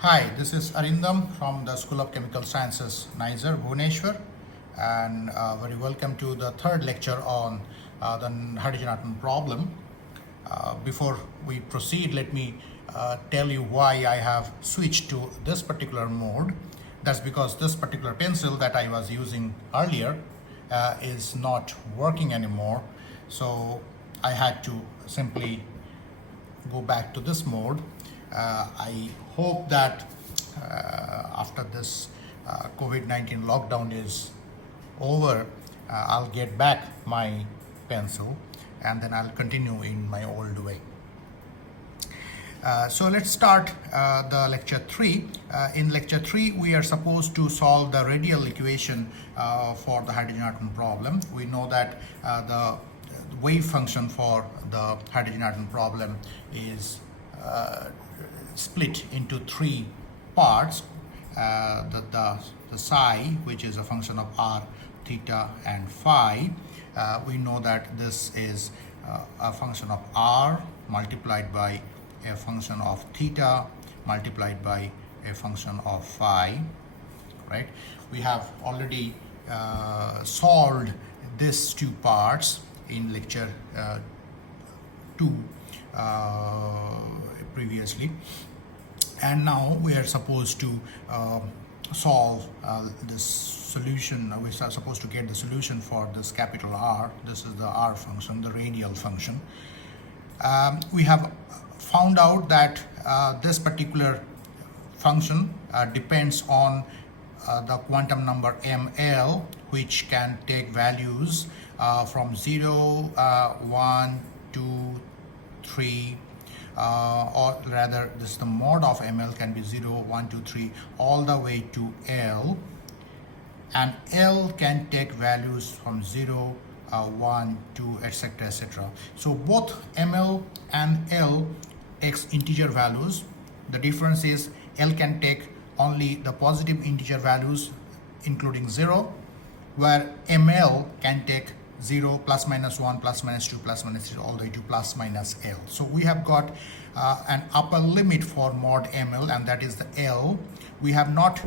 Hi, this is Arindam from the School of Chemical Sciences, NISER, Bhubaneswar, and very welcome to the third lecture on the hydrogen atom problem. Before we proceed, let me tell you why I have switched to this particular mode. That's because this particular pencil that I was using earlier is not working anymore. So I had to simply go back to this mode. I hope that after this COVID-19 lockdown is over, I'll get back my pencil and then I'll continue in my old way. So let's start the lecture 3. In lecture 3, we are supposed to solve the radial equation for the hydrogen atom problem. We know that the wave function for the hydrogen atom problem is split into 3 parts. The psi, which is a function of r, theta, and phi. We know that this is a function of r multiplied by a function of theta multiplied by a function of phi, right? We have already solved these 2 parts in lecture 2 previously, and now we are supposed to solve this solution. We are supposed to get the solution for this capital R. This is the R function, the radial function. We have found out that this particular function depends on the quantum number ml, which can take values from 0, 1, 2, 3, or rather this is the mod of ml, can be 0, 1, 2, 3 all the way to L, and L can take values from 0, 1, 2, etc., etc. So both ml and L takes integer values. The difference is L can take only the positive integer values including 0, where ml can take 0, plus minus 1, plus minus 2, plus minus 3, all the way to plus minus L. So we have got an upper limit for mod ml, and that is the L. We have not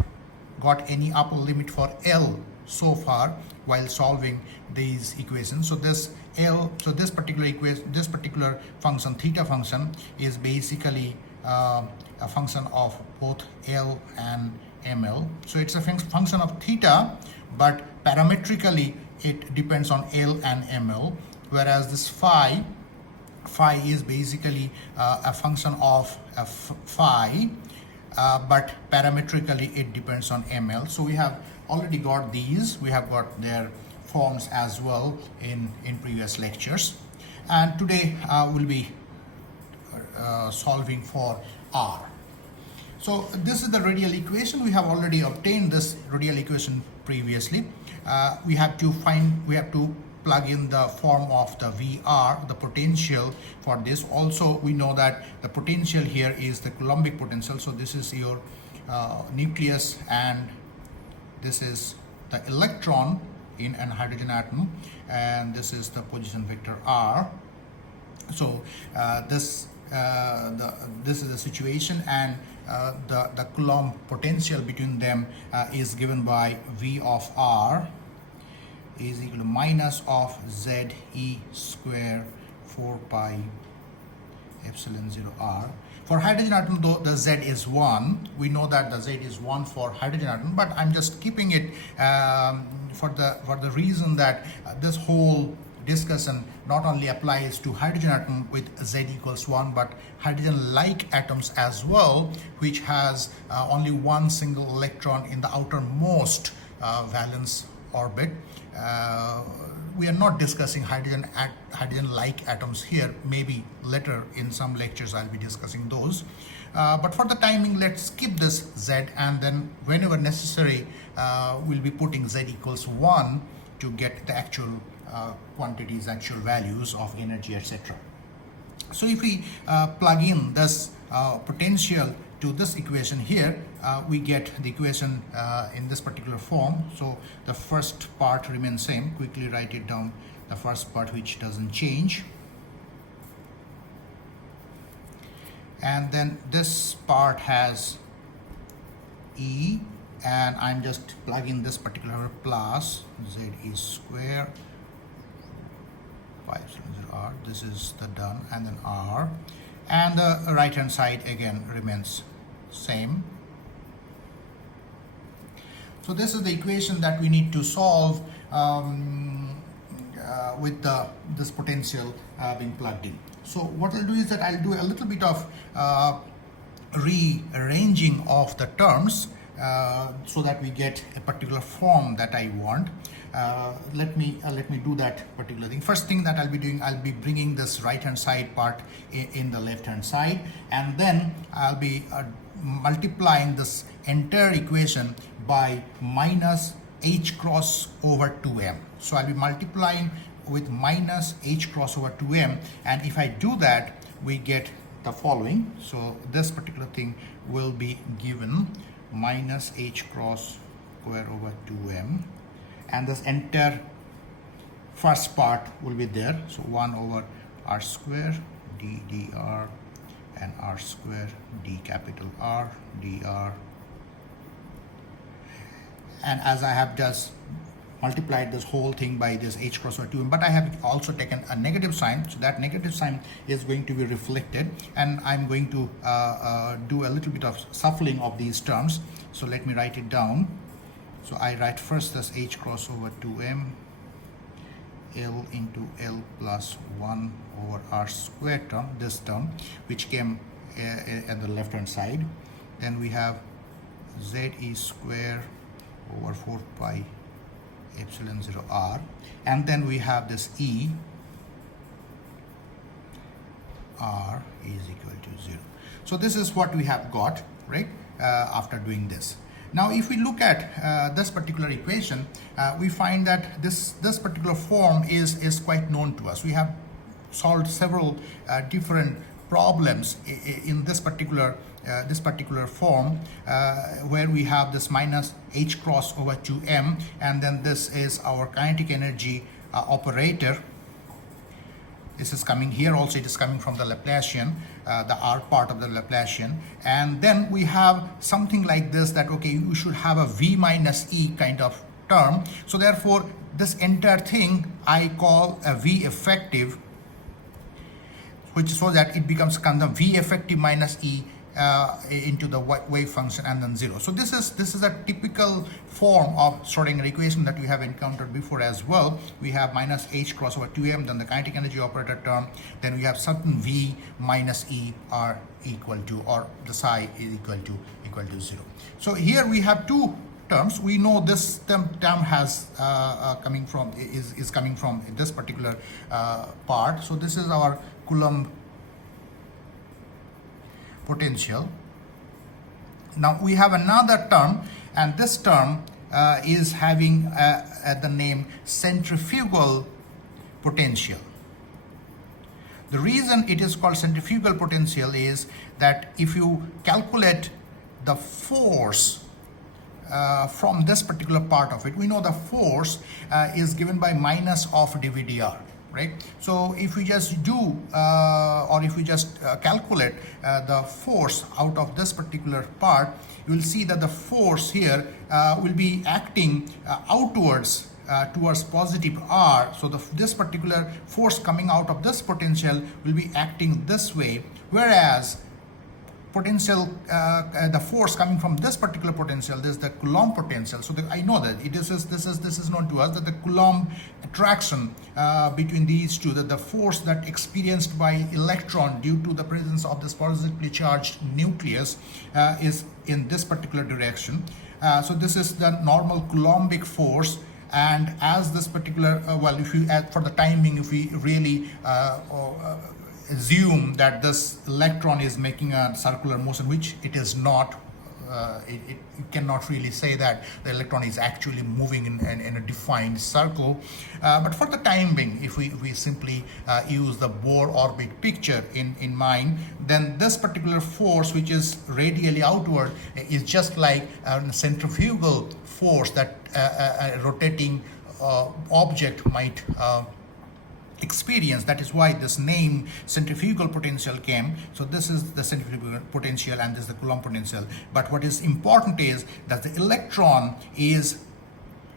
got any upper limit for L so far while solving these equations. So this L, so this particular equation, this particular function, theta function, is basically a function of both L and ml. So it's a function of theta, but parametrically it depends on L and ml, whereas this phi is basically a function of phi, but parametrically it depends on ml. So we have already got these. We have got their forms as well in previous lectures, and today we'll be solving for R. So this is the radial equation. We have already obtained this radial equation previously. We have to plug in the form of the VR, the potential for this. Also, we know that the potential here is the Coulombic potential. So this is your nucleus, and this is the electron in an hydrogen atom, and this is the position vector R. So this is the situation, and the Coulomb potential between them is given by V of R is equal to minus of Z E square 4 pi epsilon 0 R. For hydrogen atom, though, the Z is 1. We know that the Z is 1 for hydrogen atom, but I'm just keeping it for the reason that this whole discussion not only applies to hydrogen atom with Z equals 1, but hydrogen-like atoms as well, which has only one single electron in the outermost valence orbit. We are not discussing hydrogen-like atoms here. Maybe later in some lectures I'll be discussing those. But for the timing, let's skip this Z, and then whenever necessary, we'll be putting Z equals 1 to get the actual quantities, actual values of energy, etc. So if we plug in this potential to this equation here, we get the equation in this particular form. So the first part remains same. Quickly write it down, the first part, which doesn't change. And then this part has E, and I'm just plugging this particular plus ZE square 5 R. This is the done, and then R, and the right hand side again remains same. So this is the equation that we need to solve with this potential being plugged in. So what I'll do is that I'll do a little bit of rearranging of the terms so that we get a particular form that I want. Let me do that particular thing. First thing that I'll be doing, I'll be bringing this right hand side part in the left hand side, and then I'll be multiplying this entire equation by minus h cross over 2m. So I'll be multiplying with minus h cross over 2m, and if I do that, we get the following. So this particular thing will be given minus h cross square over 2m, and this entire first part will be there. So 1 over r square d dr and r square d capital R dr. And as I have just multiplied this whole thing by this h cross over 2m, but I have also taken a negative sign, so that negative sign is going to be reflected, and I'm going to do a little bit of shuffling of these terms. So let me write it down. So I write first this h cross over 2m L into L plus 1 over r squared term, this term, which came at the left hand side. Then we have ZE square over 4 pi epsilon 0 r, and then we have this E r is equal to 0. So this is what we have got, right, after doing this. Now if we look at this particular equation, we find that this particular form is quite known to us. We have solved several different problems in this particular form, where we have this minus h cross over 2m, and then this is our kinetic energy operator. This is coming here also, it is coming from the Laplacian, the R part of the Laplacian. And then we have something like this, that okay, you should have a V minus E kind of term. So therefore, this entire thing I call a V effective, which so that it becomes kind of V effective minus E into the wave function and then 0. So this is a typical form of Schrodinger equation that we have encountered before as well. We have minus h cross over 2m, then the kinetic energy operator term, then we have certain V minus E are equal to, or the psi is equal to 0. So here we have two terms. We know this term has coming from this particular part. So this is our Coulomb potential. Now we have another term, and this term is having the name centrifugal potential. The reason it is called centrifugal potential is that if you calculate the force from this particular part of it, we know the force is given by minus of dVdr. Right? So if we just do or if we just calculate the force out of this particular part, you will see that the force here will be acting outwards towards positive R. So this particular force coming out of this potential will be acting this way, whereas potential, the force coming from this particular potential, this is the Coulomb potential. So I know that this is known to us, that the Coulomb attraction between these two, that the force that experienced by electron due to the presence of this positively charged nucleus is in this particular direction. So this is the normal Coulombic force. And as this particular, if you add for the timing, if we really assume that this electron is making a circular motion, which it is not, it cannot really say that the electron is actually moving in a defined circle. But for the time being, if we simply use the Bohr orbit picture in mind, then this particular force, which is radially outward, is just like a centrifugal force that a rotating object might experience. That is why this name centrifugal potential came. So this is the centrifugal potential and this is the Coulomb potential. But what is important is that the electron is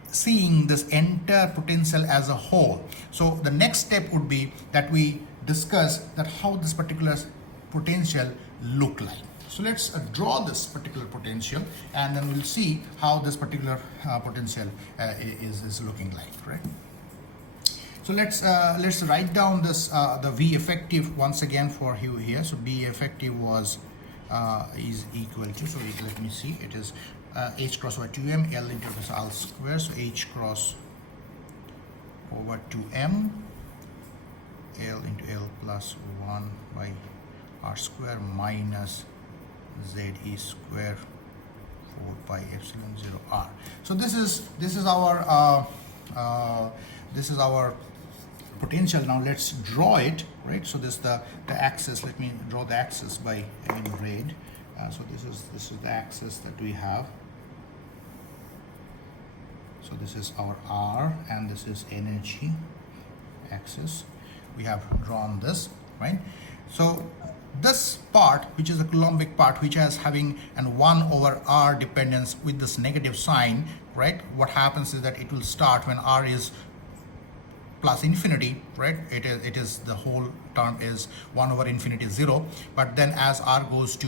seeing this entire potential as a whole. So the next step would be that we discuss that how this particular potential look like. So let's draw this particular potential, and then we'll see how this particular potential is looking like, right? So let's write down this the V effective once again for you here. So B effective was is equal to, so let me see, it is H cross over 2m L into L square. So H cross over 2m L into L plus 1 by R square minus ZE square 4 pi epsilon 0 R. So this is our potential. Now let's draw it, right? So this the axis. Let me draw the axis by in red. So this is the axis that we have. So this is our R and this is energy axis. We have drawn this, right? So this part, which is the Coulombic part, which is having an 1 over R dependence with this negative sign, right? What happens is that it will start when R is plus infinity, right? It is the whole term is 1 over infinity 0. But then as R goes to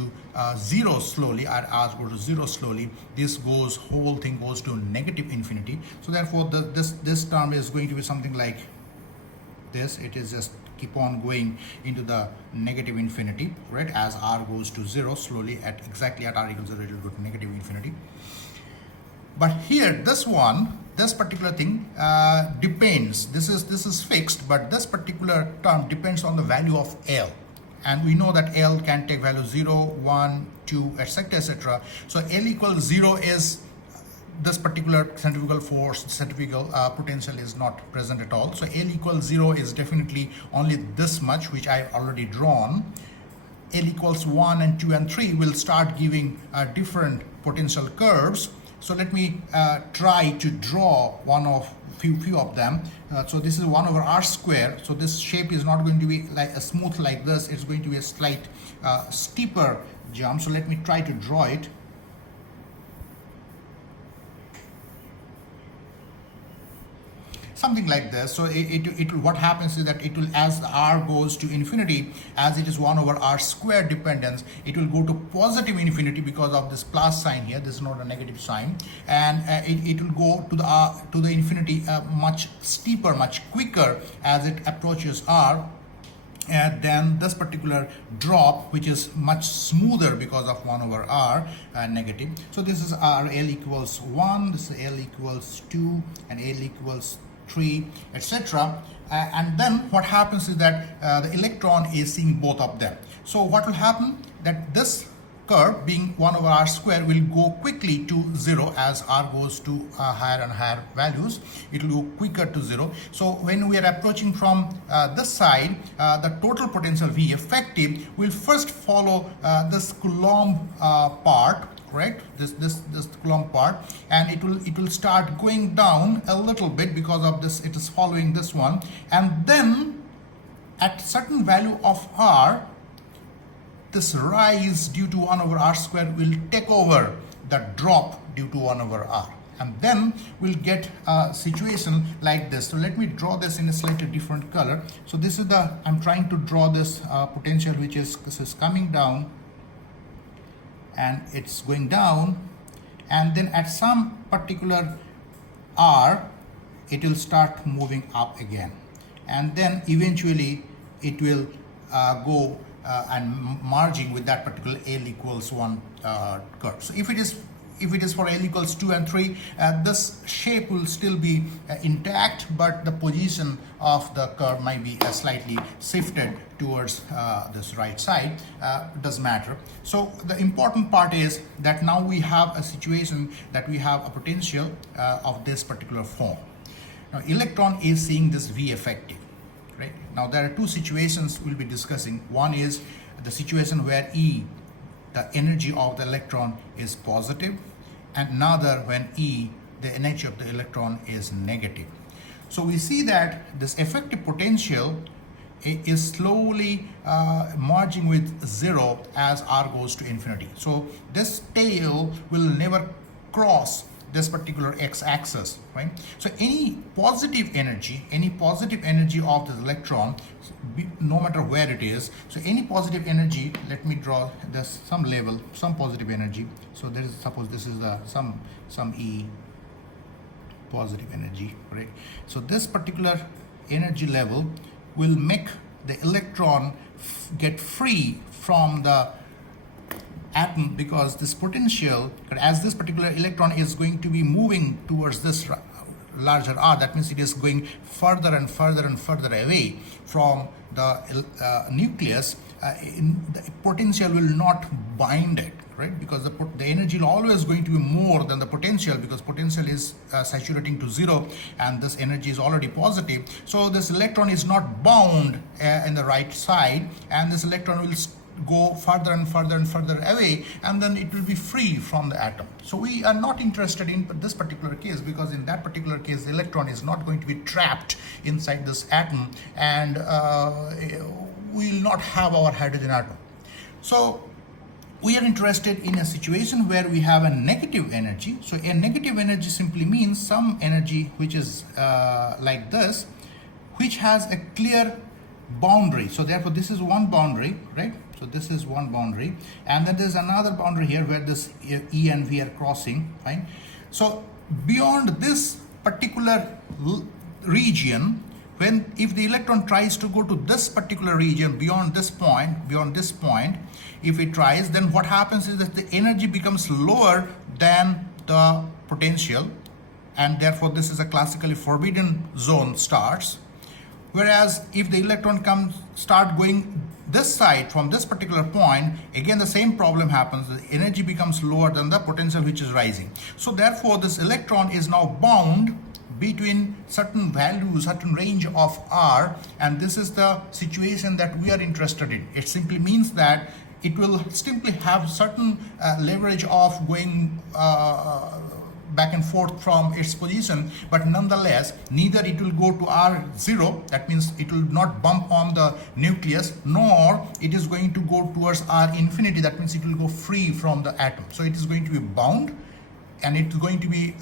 0 slowly, R goes to 0 slowly, this whole thing goes to negative infinity. So therefore this term is going to be something like this. It is just keep on going into the negative infinity, right? As R goes to 0 slowly, exactly at R equals 0, it will go to negative infinity. But here, this particular thing depends. This is fixed, but this particular term depends on the value of L. And we know that L can take value 0, 1, 2, etc., etc. So L equals 0 is this particular centrifugal force, centrifugal potential is not present at all. So L equals 0 is definitely only this much, which I've already drawn. L equals 1 and 2 and 3 will start giving different potential curves. So let me try to draw one of few of them. So this is 1 over R square. So this shape is not going to be like a smooth like this. It's going to be a slight steeper jump. So let me try to draw it. Something like this. So it will, what happens is that it will, as the R goes to infinity, as it is 1 over R square dependence, it will go to positive infinity because of this plus sign here. This is not a negative sign, and it will go to the infinity much steeper, much quicker as it approaches R. And then this particular drop, which is much smoother because of 1 over R negative. So this is R L equals 1, this is L equals 2, and L equals 3, etc. And then what happens is that the electron is seeing both of them. So what will happen, that this curve being 1 over R square will go quickly to 0 as R goes to higher and higher values. It will go quicker to 0. So when we are approaching from this side, the total potential V effective will first follow this Coulomb part, correct? This Coulomb part, and it will start going down a little bit because of this. It is following this one, and then at certain value of R, this rise due to 1 over R square will take over the drop due to 1 over R. And then we'll get a situation like this. So let me draw this in a slightly different color. So this is I'm trying to draw this potential, which is coming down, and it's going down. And then at some particular R, it will start moving up again. And then eventually it will go and merging with that particular L equals 1 curve. So if it is for L equals 2 and 3, this shape will still be intact, but the position of the curve might be slightly shifted towards this right side. Doesn't matter. So the important part is that now we have a situation that we have a potential of this particular form. Now electron is seeing this V effective. Right. Now there are two situations we'll be discussing. One is the situation where E, the energy of the electron, is positive, and another when E, the energy of the electron, is negative. So we see that this effective potential is slowly merging with zero as r goes to infinity. So this tail will never cross this particular x-axis, right? So any positive energy of this electron, no matter where it is, so any positive energy, let me draw this some level, some positive energy. So there is, suppose this is the some E positive energy, right? So this particular energy level will make the electron get free from the atom, because this potential, as this particular electron is going to be moving towards this larger r, that means it is going further and further and further away from the nucleus, the potential will not bind it, right? Because the energy will always going to be more than the potential, because potential is saturating to zero and this energy is already positive. So this electron is not bound in the right side, and this electron will go further and further and further away, and then it will be free from the atom. So we are not interested in this particular case, because in that particular case the electron is not going to be trapped inside this atom, and we will not have our hydrogen atom. So we are interested in a situation where we have a negative energy. So a negative energy simply means some energy which is like this, which has a clear boundary. So therefore this is one boundary, right? So this is one boundary, and then there's another boundary here where this E and V are crossing, fine? So beyond this particular region, if the electron tries to go to this particular region beyond this point, if it tries, then what happens is that the energy becomes lower than the potential, and therefore this is a classically forbidden zone starts. Whereas if the electron start going this side from this particular point, again the same problem happens. The energy becomes lower than the potential which is rising. So therefore this electron is now bound between certain values, certain range of r, and this is the situation that we are interested in. It simply means that it will simply have certain leverage of going back and forth from its position, but nonetheless neither it will go to R0, that means it will not bump on the nucleus, nor it is going to go towards R infinity, that means it will go free from the atom. So it is going to be bound, and it's going to be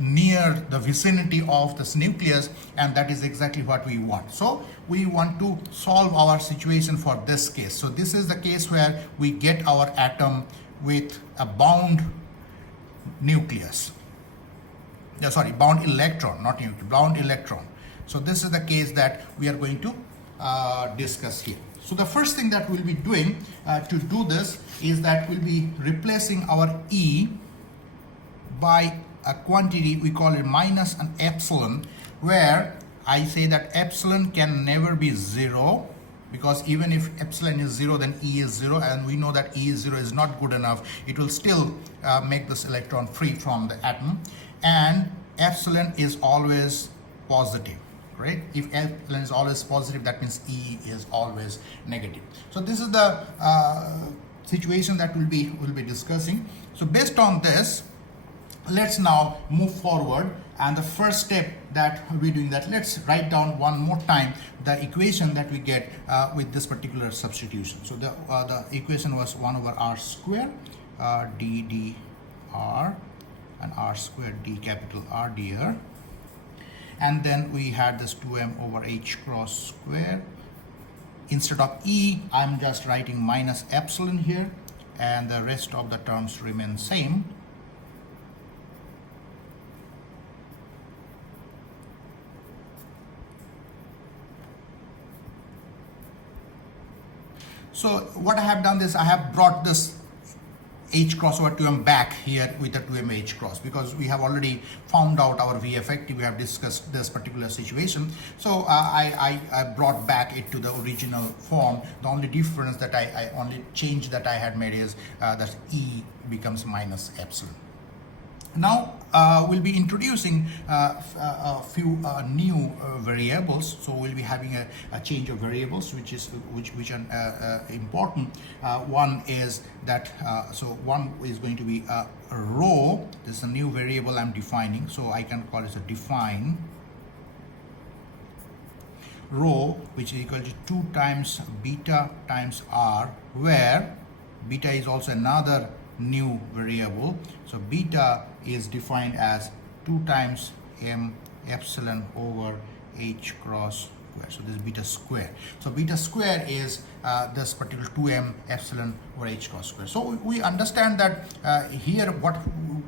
near the vicinity of this nucleus, and that is exactly what we want. So we want to solve our situation for this case. So this is the case where we get our atom with a bound nucleus. Bound electron, not nucleus, bound electron. So this is the case that we are going to discuss here. So the first thing that we'll be doing to do this is that we'll be replacing our E by a quantity, we call it minus an epsilon, where I say that epsilon can never be zero, because even if epsilon is zero, then E is zero, and we know that E is zero is not good enough. It will still make this electron free from the atom, and epsilon is always positive, right? If epsilon is always positive, that means E is always negative. So this is the situation that we'll be discussing. So based on this, let's now move forward, and the first step that we'll be doing that, let's write down one more time the equation that we get with this particular substitution. So the equation was 1 over r square d dr, and r squared d capital R dr, and then we had this 2m over h cross square. Instead of E, I'm just writing minus epsilon here, and the rest of the terms remain same. So what I have done is I have brought this h cross over 2m back here with the 2m h cross, because we have already found out our V effective. We have discussed this particular situation. So I brought back it to the original form. The only difference that I only change that I had made is that E becomes minus epsilon. Now we'll be introducing a few new variables. So we'll be having a change of variables, which are important. One is that so one is going to be a rho. This is a new variable I'm defining, so I can call it a define rho, which is equal to 2 times beta times r, where beta is also another new variable. So beta is defined as 2 times m epsilon over h cross square. So this is beta square. So beta square is this particular 2m epsilon over h cross square. So we understand that here what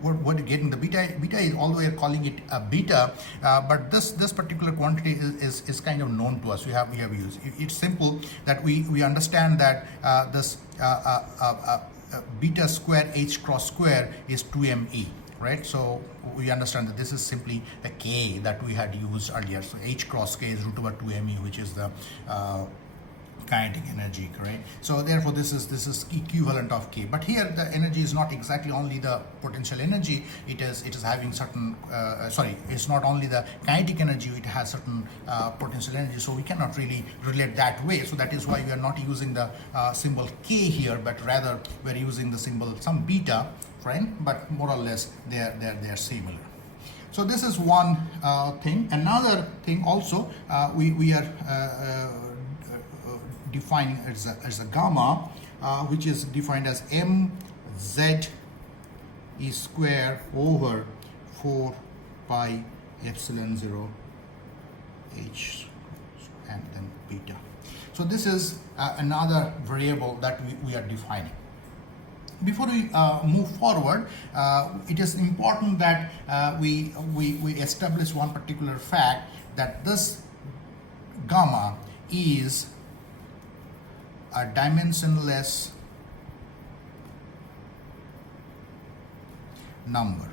we're getting, the beta is, although we are calling it a beta, but this particular quantity is kind of known to us. We have used. It's simple that we understand that this beta square h cross square is 2me. Right, so we understand that this is simply the k that we had used earlier. So h cross k is root over 2me, which is the kinetic energy, correct? So therefore this is equivalent of k. But here the energy is not exactly only the potential energy. It is having certain it's not only the kinetic energy. It has certain potential energy. So we cannot really relate that way. So that is why we are not using the symbol k here, but rather we are using the symbol some beta. Right? But more or less they are similar. So this is one thing. Another thing also we are defining as a gamma, which is defined as mz e square over 4 pi epsilon 0 h and then beta. So this is another variable that we are defining. Before we move forward, it is important that we establish one particular fact, that this gamma is a dimensionless number.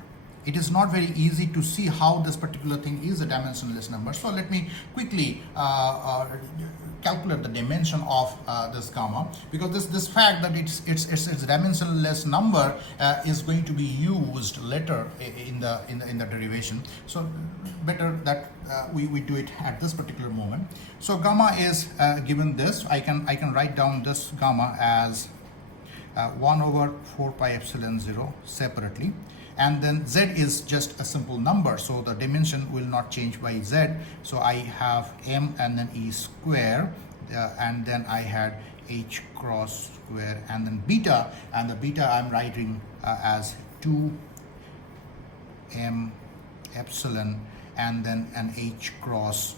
It is not very easy to see how this particular thing is a dimensionless number. So let me quickly calculate the dimension of this gamma, because this fact that it's a dimensionless number is going to be used later in the derivation. So better that we do it at this particular moment. So gamma is given this. I can write down this gamma as 1 over 4 pi epsilon 0 separately. And then z is just a simple number, so the dimension will not change by z. So I have m and then e square, and then I had h cross square, and then beta, and the beta I'm writing as 2m epsilon, and then an h cross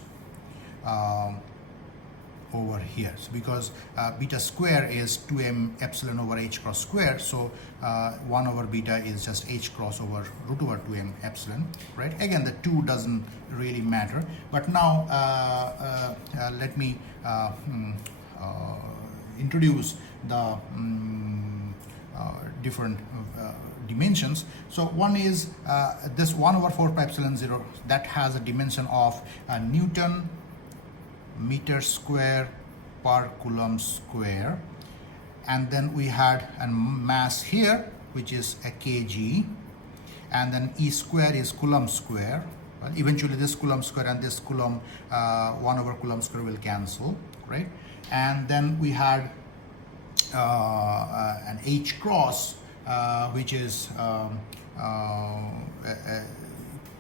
over here. So because beta square is 2m epsilon over h cross square, so 1 over beta is just h cross over root over 2m epsilon, right? Again, the 2 doesn't really matter, but now let me introduce the different dimensions. So one is this 1 over 4 pi epsilon 0, that has a dimension of Newton meter square per coulomb square, and then we had a mass here which is a kg, and then e square is coulomb square. Well, eventually this coulomb square and this coulomb 1 over coulomb square will cancel, right? And then we had an h cross which is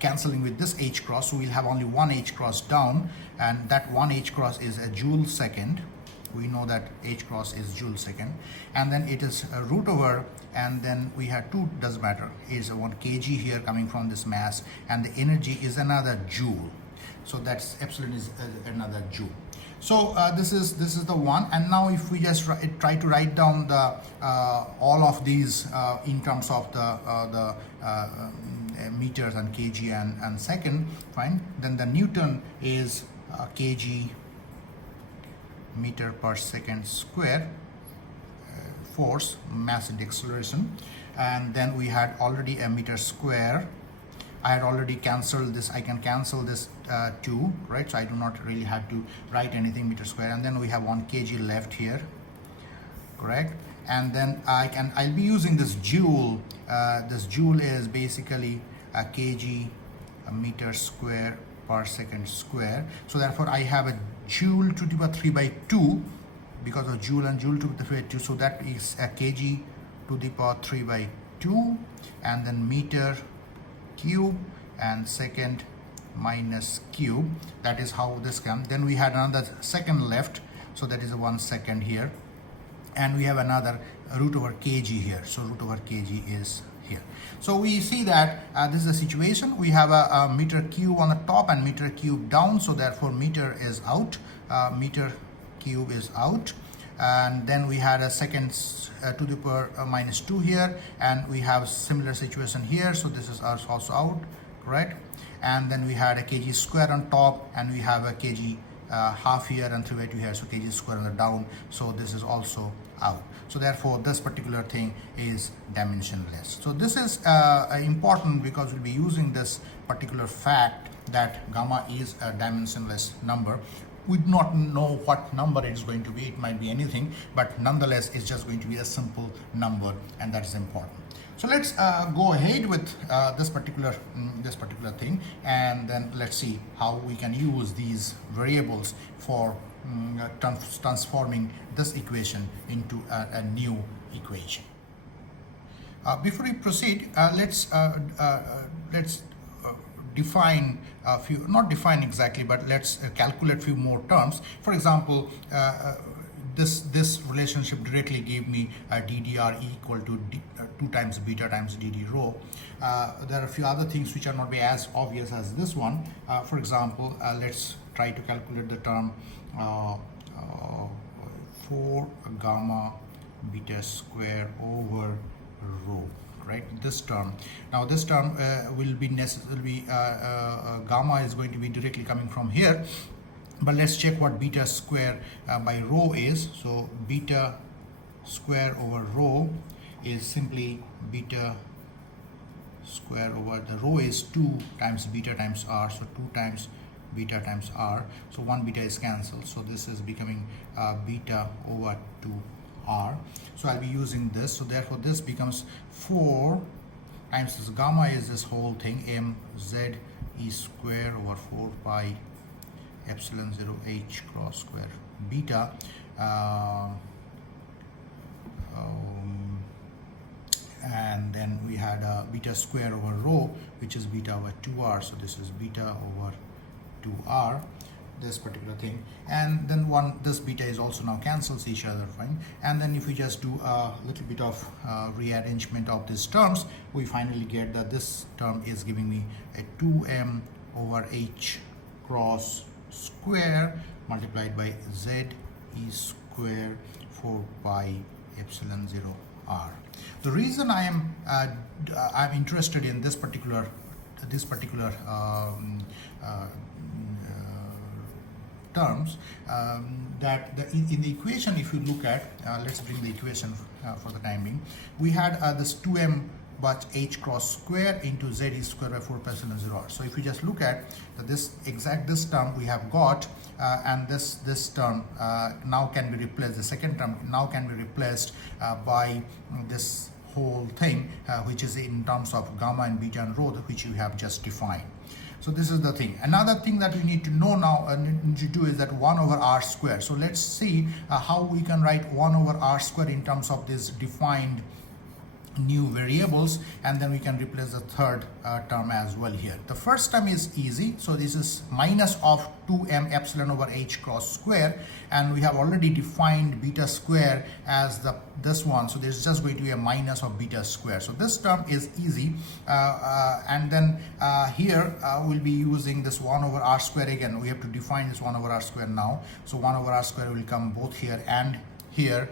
cancelling with this h cross, so we'll have only one h cross down, and that one h cross is a joule second. We know that h cross is joule second, and then it is a root over, and then we had 2, doesn't matter, is a 1 kg here coming from this mass, and the energy is another joule. So that's epsilon is another joule. So this is the one, and now if we just try to write down the all of these in terms of the meters and kg and second, fine. Then the Newton is kg meter per second square, force, mass and acceleration, and then we had already a meter square. I had already cancelled this. I can cancel this 2, right? So I do not really have to write anything meter square. And then we have 1 kg left here, correct? And then I'll be using this joule. This joule is basically a kg a meter square per second square. So therefore I have a joule to the power 3 by 2 because of joule and joule to the power 2. So that is a kg to the power 3 by 2, and then meter cube and second minus cube. That is how this comes. Then we had another second left, so that is a 1 second here, and we have another root over kg here. So root over kg is here. So we see that this is a situation. We have a meter cube on the top and meter cube down, so therefore meter is out, meter cube is out. And then we had a second to the power minus 2 here, and we have similar situation here, so this is also out, correct? And then we had a kg square on top, and we have a kg half here and 3/2 here, so kg square on the down, so this is also out. So therefore this particular thing is dimensionless. So this is important because we'll be using this particular fact that gamma is a dimensionless number. We do not know what number it is going to be. It might be anything, but nonetheless it's just going to be a simple number, and that is important. So let's go ahead with this particular thing, and then let's see how we can use these variables for transforming this equation into a new equation. Before we proceed, let's define a few, not define exactly, but let's calculate few more terms. For example, this relationship directly gave me a DDR equal to 2 times beta times DD rho. There are a few other things which are not be as obvious as this one. For example, let's try to calculate the term 4 gamma beta square over rho. Right, this term. Now this term will be necessarily gamma is going to be directly coming from here, but let's check what beta square by rho is. So beta square over rho is simply beta square over the rho is 2 times beta times r, so 2 times beta times r, so 1 beta is cancelled, so this is becoming beta over 2 r. So I'll be using this, so therefore this becomes 4 times this gamma is this whole thing, mz e square over 4 pi epsilon 0 h cross square beta, and then we had beta square over rho, which is beta over 2r, so this is beta over 2r, this particular thing, and then this beta is also now cancels each other, fine. And then if we just do a little bit of rearrangement of these terms, we finally get that this term is giving me a 2m over h cross square multiplied by z e square 4 pi epsilon 0 r. The reason I'm interested in this particular terms, that in the equation, if you look at, let's bring the equation for the time being, we had this 2m but h cross square into z e square by 4 pi epsilon 0 r. So if you just look at this term we have got, and this term now can be replaced, the second term now can be replaced by this whole thing, which is in terms of gamma and beta and rho, which you have just defined. So this is the thing. Another thing that we need to know now need to do is that 1 over r square. So let's see how we can write 1 over r square in terms of this defined new variables, and then we can replace the third term as well here. The first term is easy, so this is minus of 2m epsilon over h cross square, and we have already defined beta square as this one, so there's just going to be a minus of beta square. So this term is easy, and then here we'll be using this 1 over r square again. We have to define this 1 over r square now, so 1 over r square will come both here and here,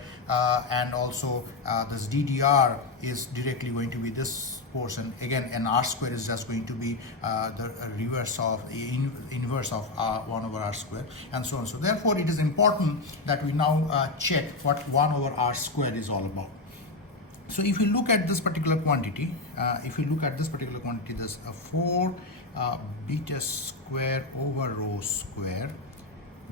and also this DDR is directly going to be this portion again, and r square is just going to be the inverse of 1 over r square, and so on. So therefore it is important that we now check what 1 over r square is all about. So if you look at this particular quantity, there's a 4 beta square over rho square,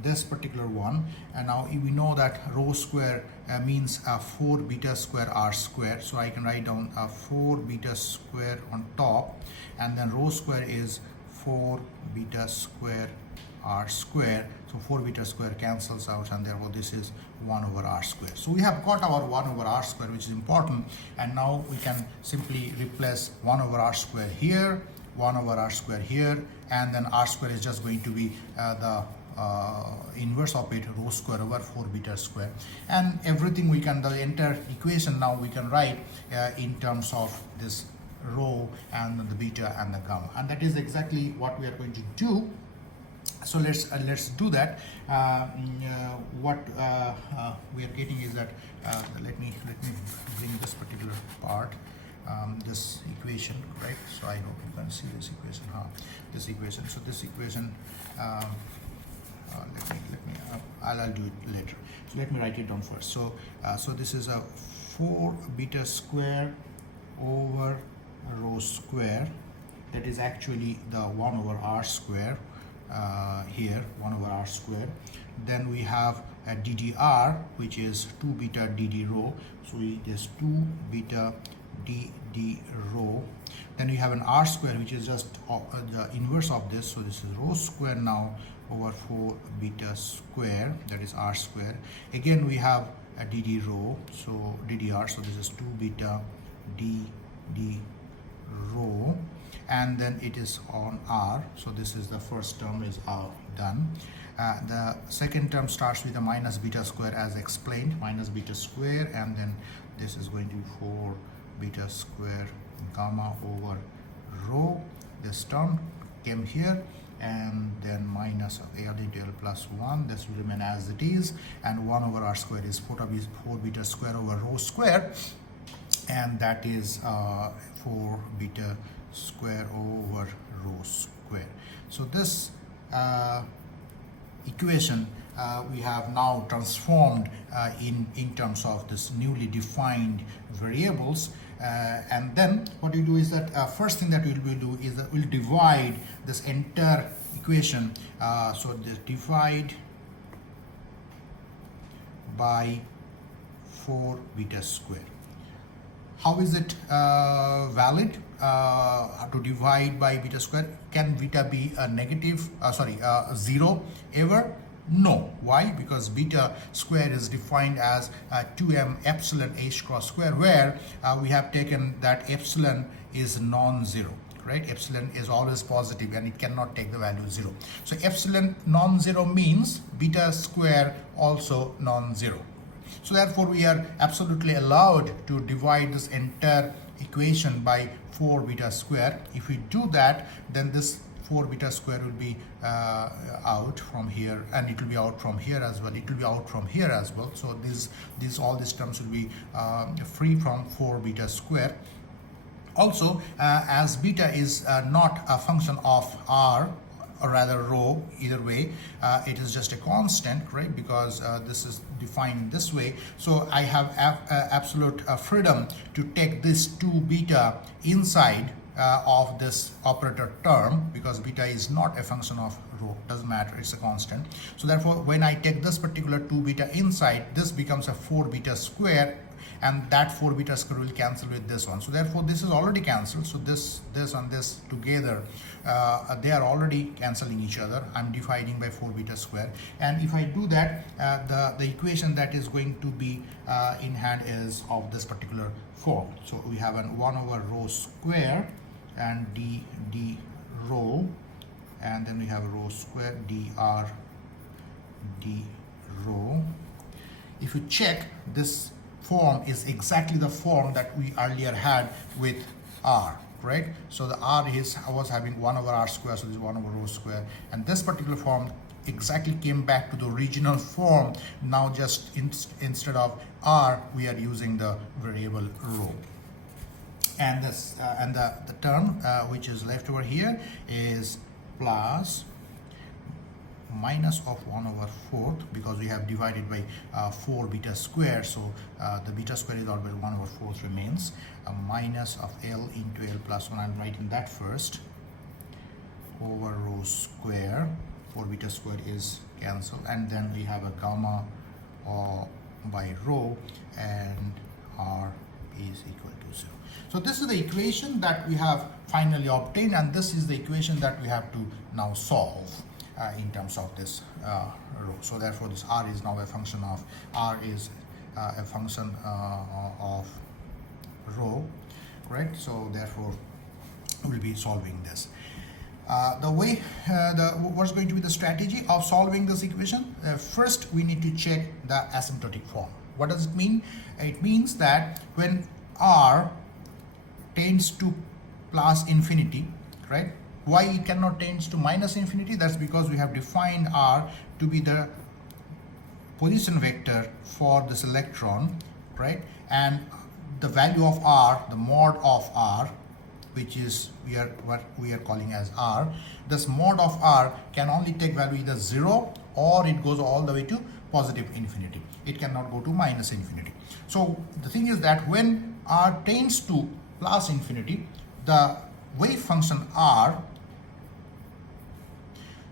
this particular one, and now we know that rho square means 4 beta square r square, so I can write down 4 beta square on top, and then rho square is 4 beta square r square, so 4 beta square cancels out, and therefore this is 1 over r square. So we have got our 1 over r square, which is important, and now we can simply replace 1 over r square here 1 over r square here, and then r square is just going to be the inverse of it, rho square over 4 beta square, and everything we can, the entire equation now we can write in terms of this rho and the beta and the gamma, and that is exactly what we are going to do. So let's do that. What we are getting is that let me bring this particular part, this equation, right? So I hope you can see this equation. This equation. So this equation. I'll do it later. So let me write it down first. So so this is a 4 beta square over rho square. That is actually the 1 over r square. Here 1 over r square. Then we have a ddr, which is 2 beta dd rho. So it is 2 beta dd rho. Then we have an r square, which is just the inverse of this. So this is rho square now over 4 beta square, that is r square. Again we have a dd rho, so ddr, so this is 2 beta dd rho, and then it is on r. So this is the first term is done. The second term starts with a minus beta square as explained, minus beta square, and then this is going to be 4 beta square gamma over rho. This term came here, and then minus of L into L plus 1, this will remain as it is, and 1 over r square is 4 beta square over rho square, and that is 4 beta square over rho square. So this equation we have now transformed in terms of this newly defined variables, and then what you do is that first thing that we will do is that we'll divide this entire equation. So this divide by 4 beta square. How is it valid to divide by beta square? Can beta be a negative, 0 ever? No. Why? Because beta square is defined as 2m epsilon h cross square, where we have taken that epsilon is non-zero, right? Epsilon is always positive and it cannot take the value 0. So epsilon non-zero means beta square also non-zero. So therefore we are absolutely allowed to divide this entire equation by 4 beta square. If we do that, then this 4 beta square will be out from here, and it will be out from here as well. It will be out from here as well. So all these terms will be free from 4 beta square. Also, as beta is not a function of r, or rather rho, either way, it is just a constant, right? Because this is defined this way. So I have absolute freedom to take this 2 beta inside of this operator term, because beta is not a function of rho, doesn't matter, it's a constant. So therefore when I take this particular 2 beta inside, this becomes a 4 beta square, and that 4 beta square will cancel with this one. So therefore this is already cancelled. So this and this together, they are already cancelling each other. I'm dividing by 4 beta square, and if I do that, the equation that is going to be in hand is of this particular form. So we have an 1 over rho square and d rho, and then we have rho square dr d rho. If you check, this form is exactly the form that we earlier had with r, right? So the r was having 1 over r square, so this is 1 over rho square, and this particular form exactly came back to the original form. Now just instead of r, we are using the variable rho, and this and the term which is left over here is plus minus of 1 over 4th, because we have divided by 4 beta square. So the beta square is always 1 over 4th remains, a minus of L into L plus 1. I'm writing that first, over rho square. 4 beta square is cancelled, and then we have a gamma by rho, and r is equal to 0. So this is the equation that we have finally obtained, and this is the equation that we have to now solve in terms of this rho. So therefore this r is now a function of, r is a function of rho, right? So therefore we'll be solving this. What's going to be the strategy of solving this equation? First, we need to check the asymptotic form. What does it mean? It means that when r tends to plus infinity, right? Why it cannot tends to minus infinity? That's because we have defined r to be the position vector for this electron, right? And the value of r, the mod of r, which is what we are calling as r, this mod of r can only take value either 0 or it goes all the way to positive infinity. It cannot go to minus infinity. So the thing is that when r tends to plus infinity, the wave function r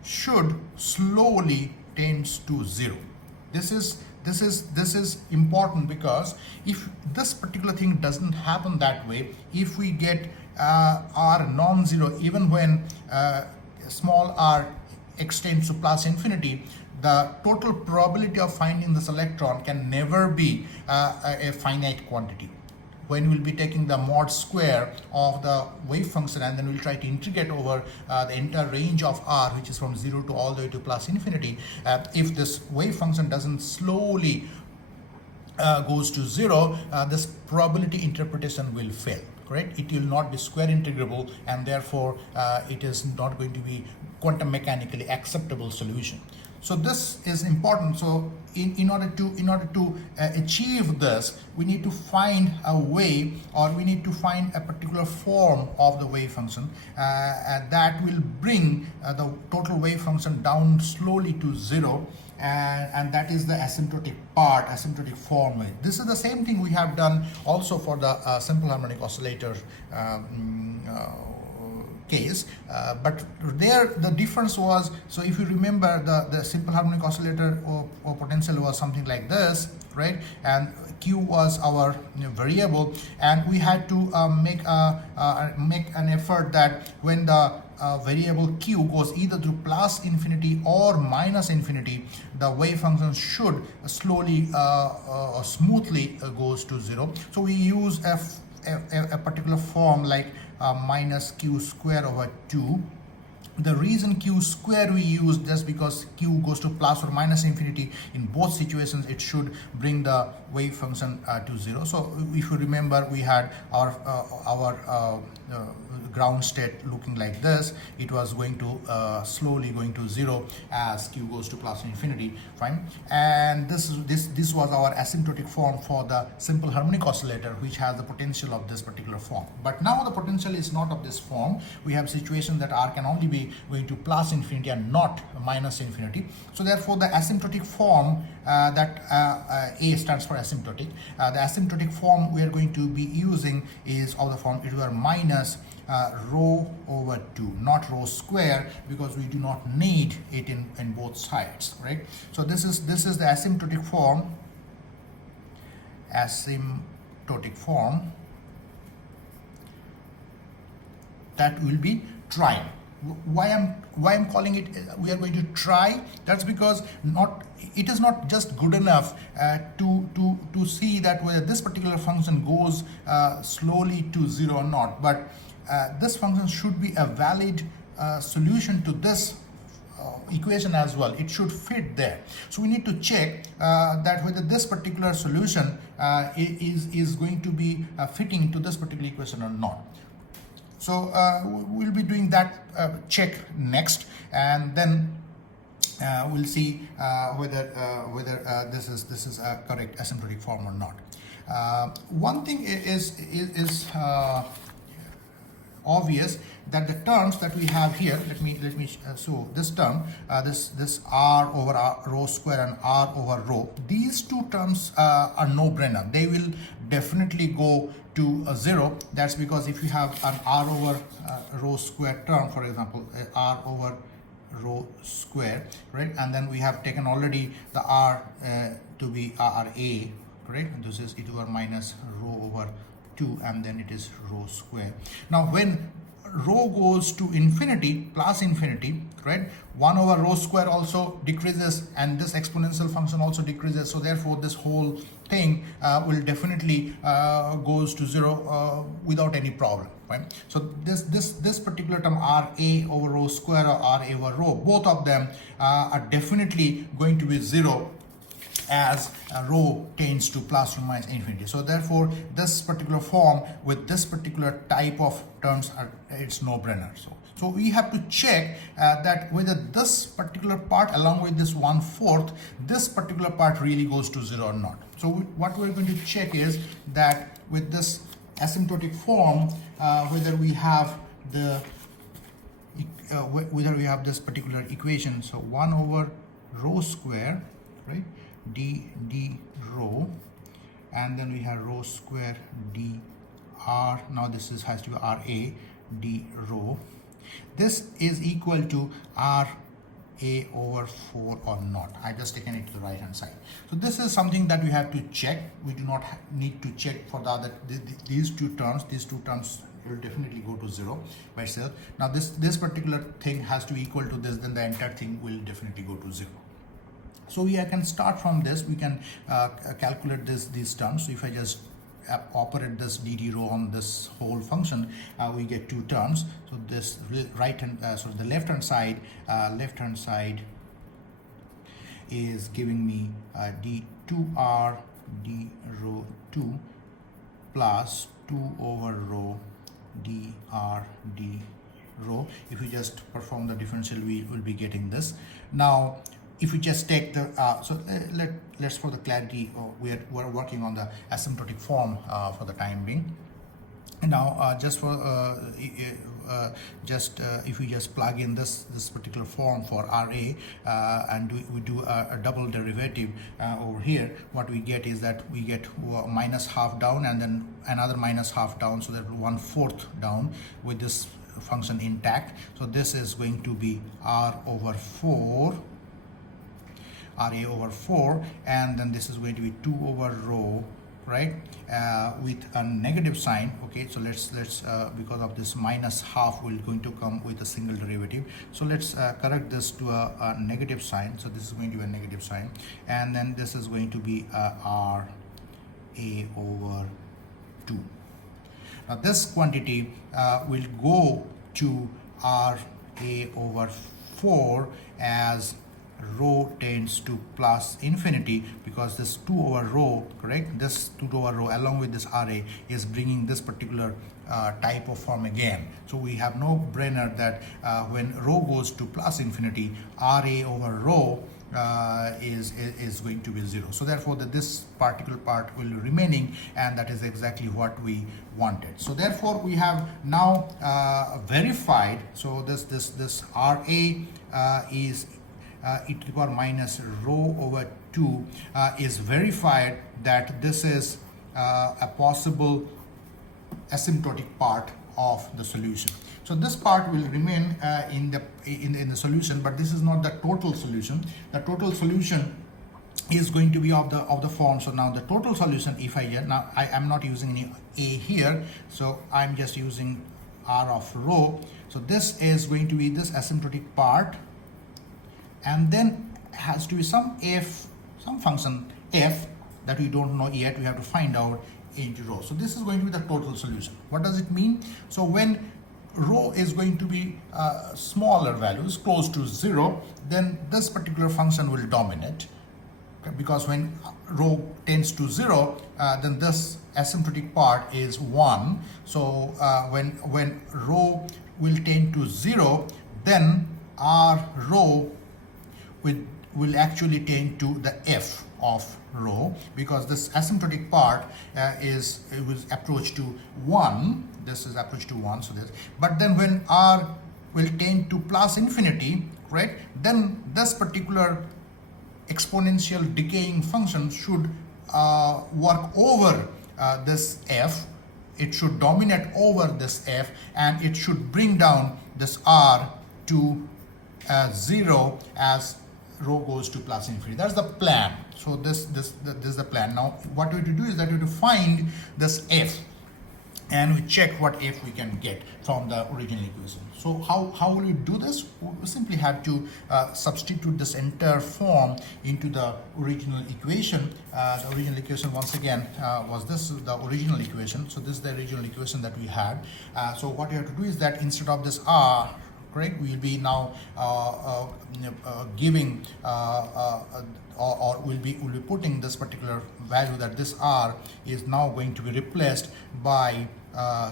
should slowly tends to 0. This is important, because if this particular thing doesn't happen that way, if we get r non-zero even when small r extends to plus infinity, the total probability of finding this electron can never be a finite quantity. When we'll be taking the mod square of the wave function and then we'll try to integrate over the entire range of r, which is from 0 to all the way to plus infinity, if this wave function doesn't slowly goes to 0, this probability interpretation will fail, correct? It will not be square integrable, and therefore it is not going to be quantum mechanically acceptable solution. So this is important. So in order to achieve this, we need to find a way, or we need to find a particular form of the wave function that will bring the total wave function down slowly to 0, and that is the asymptotic part, asymptotic form. This is the same thing we have done also for the simple harmonic oscillator case, but there the difference was, so if you remember, the simple harmonic oscillator or potential was something like this, right? And q was our variable, and we had to make an effort that when the variable q goes either to plus infinity or minus infinity, the wave function should slowly or smoothly goes to 0. So we use a particular form like minus q square over 2. The reason q square we use just because q goes to plus or minus infinity, in both situations it should bring the wave function to 0. So if you remember, we had our ground state looking like this. It was going to slowly going to 0 as q goes to plus infinity, fine. And this was our asymptotic form for the simple harmonic oscillator, which has the potential of this particular form. But now the potential is not of this form. We have situation that r can only be going to plus infinity and not minus infinity. So therefore the asymptotic form that A stands for asymptotic, the asymptotic form we are going to be using is of the form it were minus rho over 2, not rho square, because we do not need it in both sides, right? So this is the asymptotic form that will be trying. Why I'm calling it we are going to try? That's because it is not just good enough to see that whether this particular function goes slowly to 0 or not, but this function should be a valid solution to this equation as well. It should fit there. So we need to check that whether this particular solution is going to be fitting to this particular equation or not. So we'll be doing that check next, and then we'll see whether this is a correct asymptotic form or not. One thing is obvious, that the terms that we have here, let me so this term, this r over r rho square and r over rho, these two terms are no-brainer. They will definitely go to 0. That's because if you have an r over rho square term, for example, r over rho square, right, and then we have taken already the r to be ra, correct? This is e to the minus rho over 2, and then it is rho square. Now when rho goes to infinity, plus infinity, right? 1 over rho square also decreases, and this exponential function also decreases. So therefore, this whole thing will definitely goes to 0 without any problem, right? So this particular term r a over rho square or r a over rho, both of them are definitely going to be 0 as rho tends to plus or minus infinity. So therefore, this particular form with this particular type of terms it's no-brainer. So we have to check that whether this particular part along with this 1/4, this particular part really goes to 0 or not. So what we're going to check is that with this asymptotic form, whether we have this particular equation. So 1 over rho square, right? d rho, and then we have rho square d r. Now this has to be r a d rho. This is equal to r a over 4 or not. I just taken it to the right hand side. So this is something that we have to check. We do not need to check for the other these two terms. These two terms will definitely go to 0 by itself. Now this particular thing has to equal to this, then the entire thing will definitely go to 0. So I can start from this. We can calculate these terms. So if I just operate this dd rho on this whole function, we get two terms. So this right hand, the left hand side is giving me d2r d rho 2 plus 2 over rho dr d rho. If we just perform the differential, we will be getting this. Now if we just take the let's for the clarity, we're working on the asymptotic form for the time being. And now just for if we just plug in this particular form for RA and we do a double derivative over here, what we get is that we get minus half down and then another minus half down, so that 1/4 down with this function intact. So this is going to be R over 4, RA over 4, and then this is going to be 2 over rho, right, with a negative sign. Okay, so let's because of this minus half will going to come with a single derivative, so let's correct this to a negative sign. So this is going to be a negative sign, and then this is going to be R A over 2. Now this quantity will go to R A over 4 as rho tends to plus infinity, because this 2 over rho, correct, this 2 over rho along with this RA is bringing this particular type of form again. So we have no brainer that when rho goes to plus infinity, RA over rho is going to be 0. So therefore this particular part will be remaining, and that is exactly what we wanted. So therefore we have now verified. So this RA is e to the power minus rho over 2 is verified that this is a possible asymptotic part of the solution. So this part will remain in the solution, but this is not the total solution. The total solution is going to be of the form. So now the total solution, if I am not using any a here, so I'm just using r of rho. So this is going to be this asymptotic part, and then has to be some function f that we don't know yet. We have to find out into rho. So this is going to be the total solution. What does it mean? So when rho is going to be smaller values, close to 0, then this particular function will dominate. Okay? Because when rho tends to 0, then this asymptotic part is 1. So when rho will tend to 0, then r rho will actually tend to the f of rho, because this asymptotic part will approach to 1. This is approach to 1. So this, but then when r will tend to plus infinity, right, then this particular exponential decaying function should work over this f. It should dominate over this f, and it should bring down this r to 0 as rho goes to plus infinity. That's the plan. So this is the plan. Now what we have to do is that we have to find this f. and we check what f we can get from the original equation. So how will we do this? We simply have to substitute this entire form into the original equation. The original equation once again was this, the original equation. So this is the original equation that we had. So what you have to do is that instead of this r, correct, we will be now giving or we'll be putting this particular value, that this r is now going to be replaced by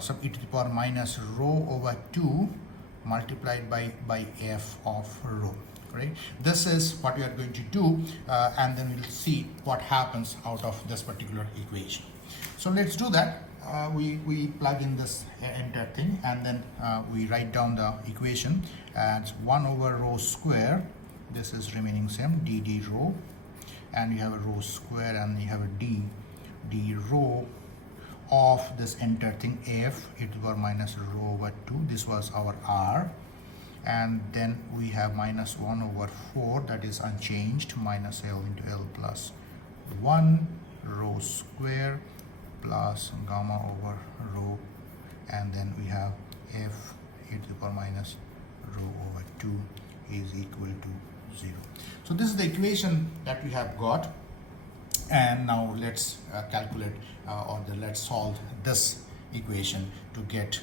some e to the power minus rho over 2 multiplied by f of rho. Right? This is what we are going to do, and then we'll see what happens out of this particular equation. So let's do that. We plug in this entire thing, and then we write down the equation as 1 over rho square. This is remaining same, d rho, and you have a rho square, and you have a d rho of this entire thing, f e to the power minus rho over 2. This was our r, and then we have minus 1 over 4, that is unchanged, minus l into l plus 1 rho square plus gamma over rho, and then we have f e to the power minus rho over 2 is equal to 0. So this is the equation that we have got, and now let's calculate let's solve this equation to get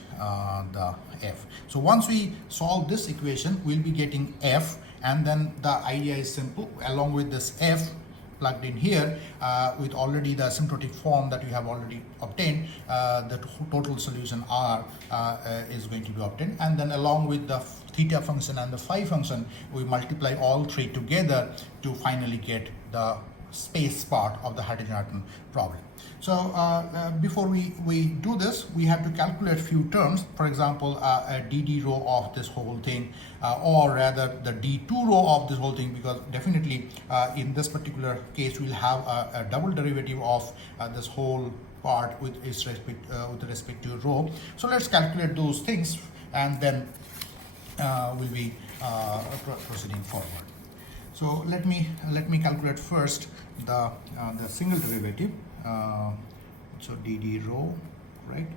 the f. So once we solve this equation, we'll be getting f, and then the idea is simple. Along with this f plugged in here, with already the asymptotic form that we have already obtained, the total solution r is going to be obtained, and then along with the theta function and the phi function, we multiply all three together to finally get the space part of the Hardy-Newton problem. So before we do this, we have to calculate few terms. For example, a dd rho of this whole thing, or rather the d2 rho of this whole thing, because definitely in this particular case we'll have a double derivative of this whole part with respect to rho. So let's calculate those things, and then we'll be proceeding forward. So let me calculate first the single derivative. So dd rho, right,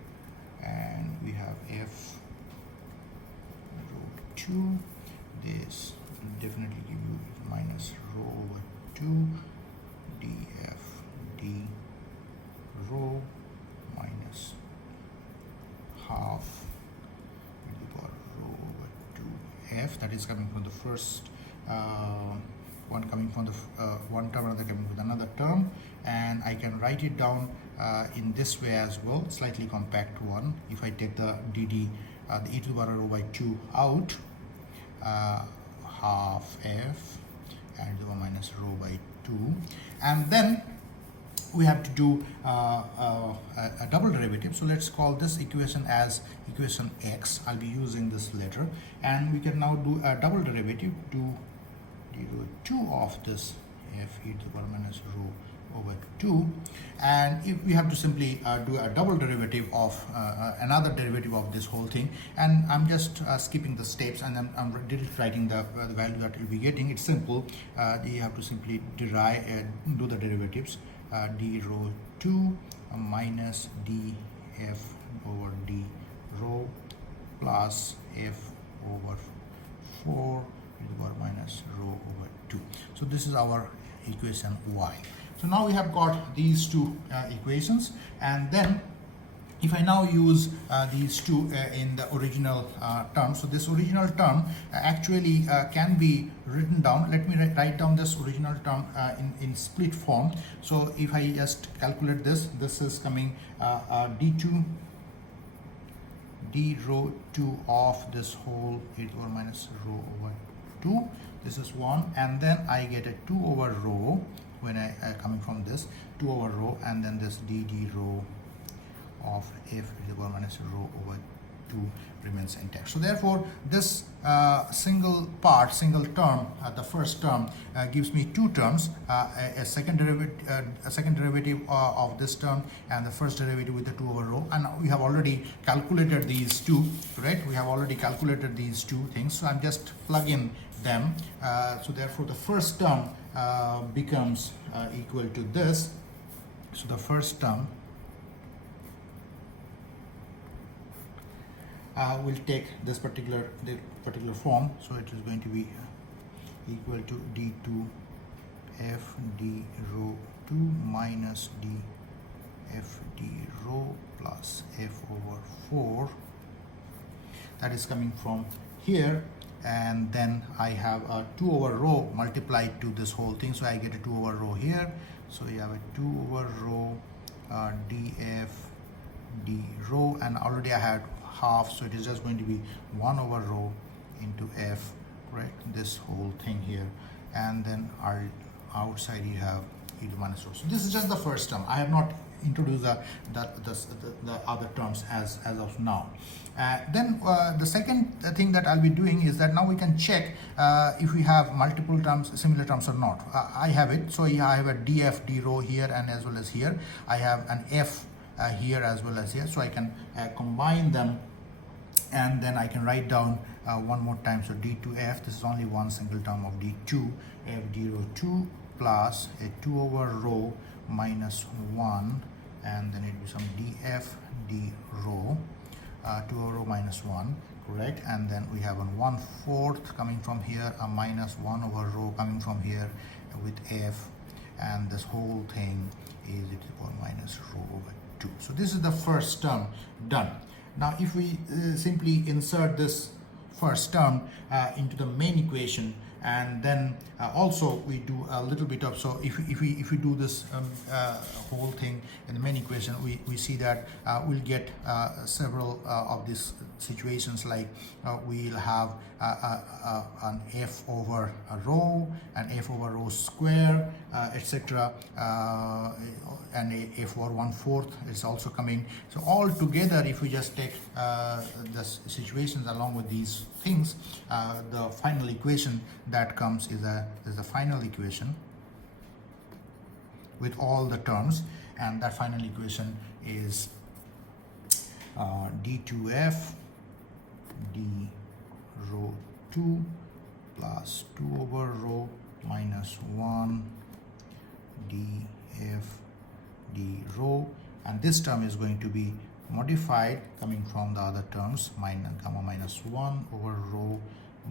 and we have f rho 2. This will definitely give you minus rho over 2 df d rho minus half rho over 2f. That is coming from the first one, coming from the one term, another coming with another term, and I can write it down in this way as well, slightly compact one. If I take the dd, the e to the power rho by 2 out, half f and the minus rho by 2, and then we have to do a double derivative. So let's call this equation as equation x. I'll be using this letter, and we can now do a double derivative, do rho 2 of this f e to the power minus rho over 2, and if we have to simply do a double derivative of another derivative of this whole thing, and I'm just skipping the steps, and then I'm writing the value that we'll be getting. It's simple. You have to simply derive do the derivatives. D rho 2 minus df over d rho plus f over 4 e to the power minus rho over 2. So this is our equation y. So now we have got these two equations, and then if I now use these two in the original term, so this original term actually can be written down. Let me write down this original term in split form. So if I just calculate this, this is coming d2 d rho 2 of this whole e to the power minus rho over 2. This is 1, and then I get a 2 over rho when I coming from this 2 over rho, and then this dd rho of f e to the power minus rho over 2 remains intact. So therefore this single term, the first term, gives me two terms, a second derivative of this term, and the first derivative with the 2 over rho. And we have already calculated these two, right? We have already calculated these two things, so I'm just plugging them. So therefore the first term becomes equal to this. So the first term will take this particular form. So it is going to be equal to d2 f d rho 2 minus d f d rho plus f over 4. That is coming from here, and then I have a 2 over rho multiplied to this whole thing, so I get a 2 over rho here. So you have a 2 over rho df d rho, and already I had half, so it is just going to be 1 over rho into f, correct, this whole thing here, and then our outside you have e to the minus rho. So this is just the first term. I have not introduced the other terms as of now. Then the second thing that I'll be doing is that now we can check if we have multiple terms, similar terms or not. I have it. So I have a df d rho here and as well as here. I have an f here as well as here. So I can combine them, and then I can write down one more time. So d2f, this is only one single term of d2 f d rho 2 plus a 2 over rho minus 1, and then it will be some df d rho 2 over rho minus 1, correct, and then we have a 1/4 coming from here, a minus 1 over rho coming from here with f, and this whole thing is e to the power minus rho over 2. So this is the first term done. Now if we simply insert this first term into the main equation, and then also we do a little bit of, so if we do this whole thing in the main equation, we see that we'll get several of these situations, like we'll have an f over a rho, an f over rho square, etc., and a f over 1/4 is also coming. So all together, if we just take the situations along with these things, the final equation that comes is the final equation with all the terms, and that final equation is d2f d rho 2 plus 2 over rho minus 1 df d rho, and this term is going to be modified coming from the other terms, minus gamma minus 1 over rho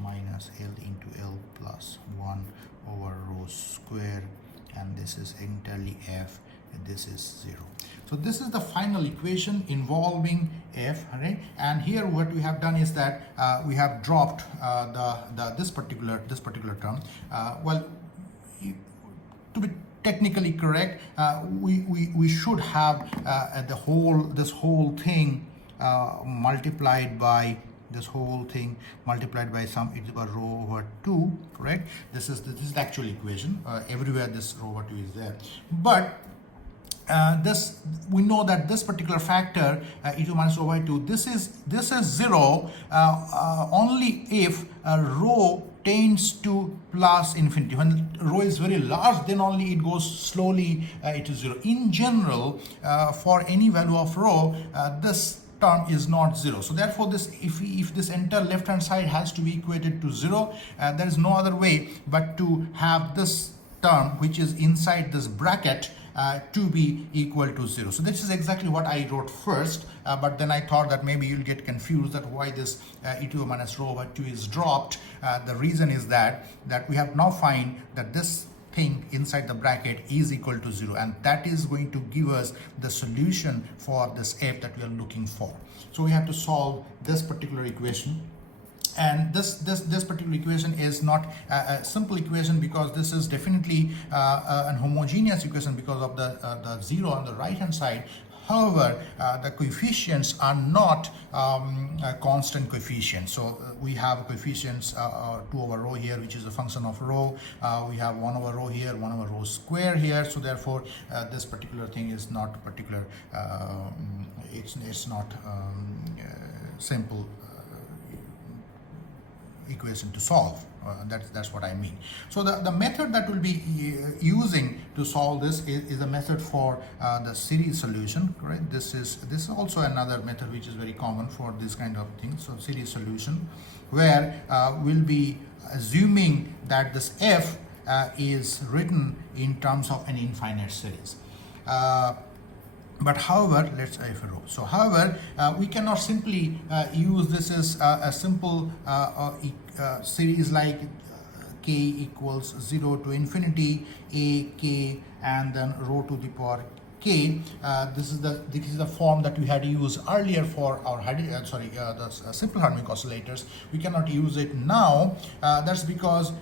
minus L into L plus 1 over rho square, and this is entirely f, and this is 0. So this is the final equation involving f, right? And here what we have done is that we have dropped this particular term. Well, to be technically correct, we should have this whole thing multiplied by some e to the power rho over 2, correct? This is the actual equation. Everywhere this rho over 2 is there, but this, we know that this particular factor e to the minus rho by 2, this is 0 only if rho tends to plus infinity. When rho is very large, then only it goes slowly to 0. In general, for any value of rho, this term is not 0. So therefore, this if this entire left hand side has to be equated to 0, there is no other way but to have this term, which is inside this bracket, to be equal to 0. So this is exactly what I wrote first, but then I thought that maybe you'll get confused that why this e to the minus rho over 2 is dropped. The reason is that we have now find that this thing inside the bracket is equal to 0, and that is going to give us the solution for this f that we are looking for. So we have to solve this particular equation. And this particular equation is not a simple equation, because this is definitely an homogeneous equation because of the 0 on the right hand side. However, the coefficients are not constant coefficients. So we have coefficients 2 over rho here, which is a function of rho. We have 1 over rho here, 1 over rho square here. So therefore, this particular thing is not particular. It's not simple equation to solve. That's what I mean. So the method that we'll be using to solve this is a method for the series solution, right? This is also another method which is very common for this kind of thing. So series solution, where we'll be assuming that this f is written in terms of an infinite series. But however, let's if rho. So however, we cannot simply use this as a simple series like k equals 0 to infinity a k and then rho to the power k. This is the form that we had used earlier for our simple harmonic oscillators. We cannot use it now. That's because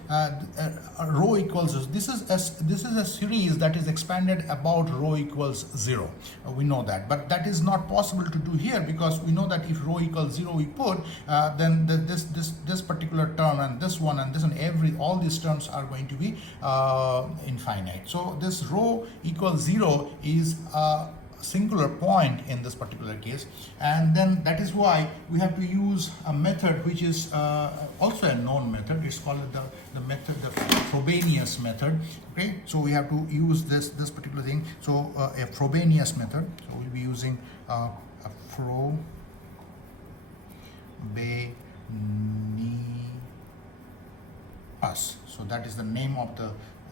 rho equals this is a series that is expanded about rho equals 0. We know that, but that is not possible to do here because we know that if rho equals 0 we put then this particular term and this one and this one all these terms are going to be infinite. So this rho equals 0 is a singular point in this particular case, and then that is why we have to use a method which is also a known method. It's called the Frobenius method. Okay, so we have to use this particular thing. So a Frobenius method. So we'll be using a Frobenius. So that is the name of the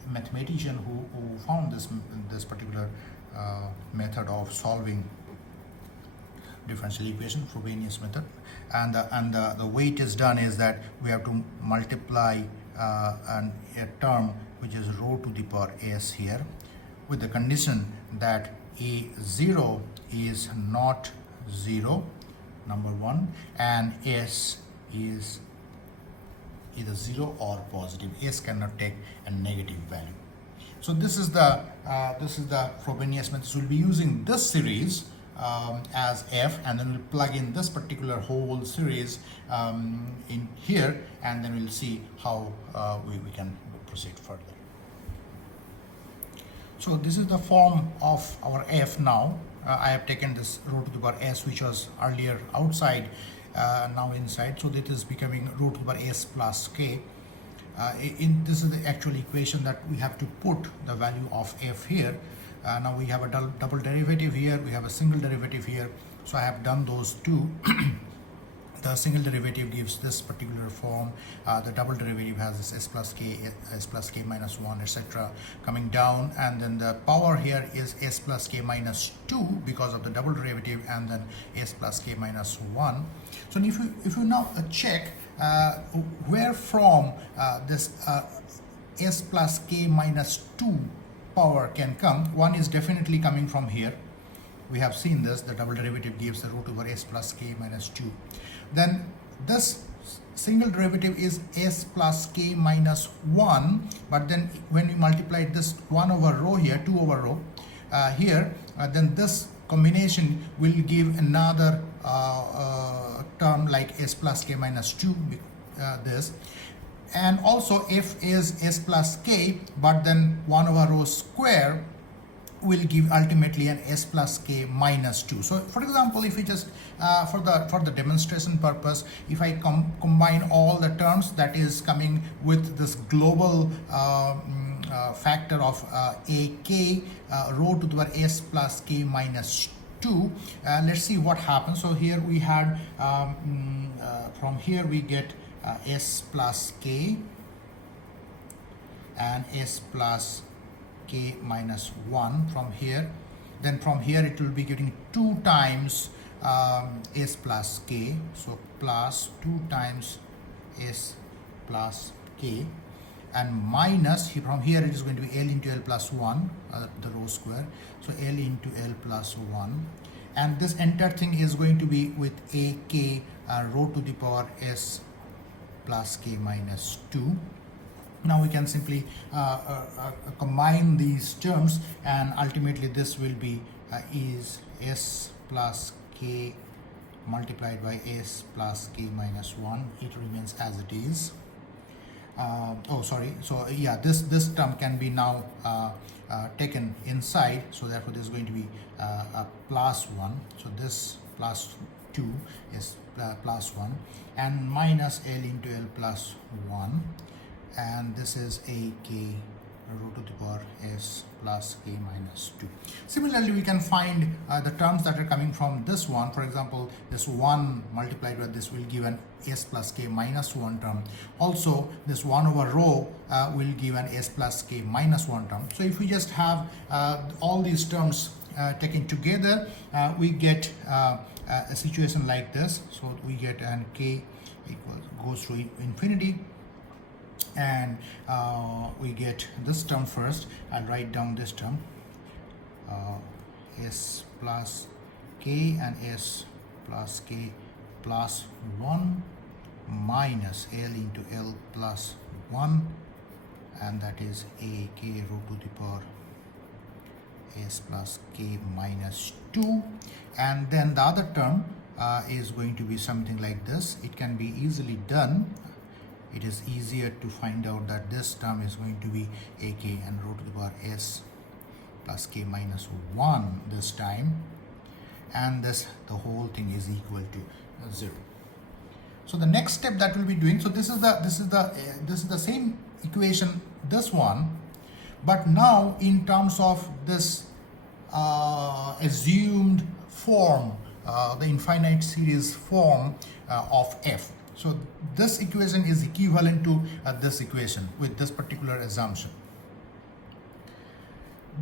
mathematician who found this particular method of solving differential equation, Frobenius method. And the way it is done is that we have to multiply a term which is rho to the power s here with the condition that a0 is not 0, number one, and s is either 0 or positive. S cannot take a negative value. So this is the Frobenius method. So we'll be using this series as f, and then we'll plug in this particular whole series in here, and then we'll see how we can proceed further. So this is the form of our f now. I have taken this rho to the power s, which was earlier outside, now inside. So that is becoming rho to the power s plus k. This is the actual equation that we have to put the value of f here. Now we have a double derivative here, we have a single derivative here. So I have done those two. The single derivative gives this particular form. The double derivative has this s plus k minus 1, etc. coming down, and then the power here is s plus k minus 2 because of the double derivative, and then s plus k minus 1. So if you now check where from this s plus k minus 2 power can come, one is definitely coming from here. We have seen this, the double derivative gives the root over s plus k minus 2. Then this single derivative is s plus k minus 1, but then when we multiply this 1 over rho here, 2 over rho here, then this combination will give another term like s plus k minus 2, this. And also f is s plus k, but then 1 over rho square will give ultimately an s plus k minus 2. So for example, if we just for the demonstration purpose, if I combine all the terms that is coming with this global factor of ak rho to the power s plus k minus 2, let's see what happens. So here we had from here we get s plus k and s plus k minus 1 from here. Then from here it will be getting 2 times s plus k, so plus 2 times s plus k, and minus from here it is going to be l into l plus 1, the rho square, so l into l plus 1, and this entire thing is going to be with ak rho to the power s plus k minus 2. Now we can simply combine these terms, and ultimately this will be is s plus k multiplied by s plus k minus 1. It remains as it is. So yeah, this term can be now taken inside, so therefore this is going to be a plus 1. So this plus 2 is plus 1, and minus l into l plus 1, and this is ak rho to the power s plus k minus 2. Similarly, we can find the terms that are coming from this one. For example, this 1 multiplied by this will give an s plus k minus 1 term. Also, this 1 over rho will give an s plus k minus 1 term. So if we just have all these terms taken together, we get a situation like this. So we get an k goes to infinity, and we get this term first. I'll write down this term, s plus k and s plus k plus 1 minus L into L plus 1, and that is a k rho to the power s plus k minus 2. And then the other term is going to be something like this. It can be easily done. It is easier to find out that this term is going to be ak and rho to the power s plus k minus 1 this time, and the whole thing is equal to 0. So the next step that we'll be doing, so this is the same equation, this one, but now in terms of this assumed form, the infinite series form of f. So this equation is equivalent to this equation with this particular assumption.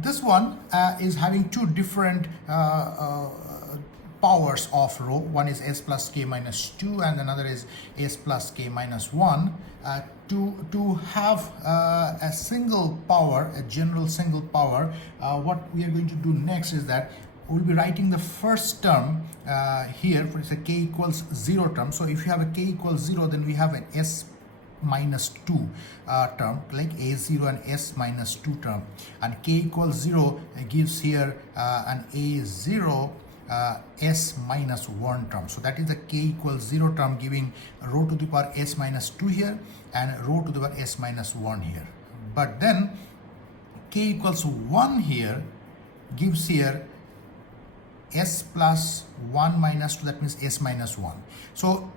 This one is having two different powers of rho. One is s plus k minus 2 and another is s plus k minus 1. To have a single power, a general single power, what we are going to do next is that we'll be writing the first term here for a k equals 0 term. So if you have a k equals 0, then we have an s minus 2 term, like a0 and s minus 2 term, and k equals 0 gives here an a0 s minus 1 term. So that is the k equals 0 term, giving rho to the power s minus 2 here and rho to the power s minus 1 here. But then k equals 1 here gives here s plus 1 minus 2, that means s minus 1. So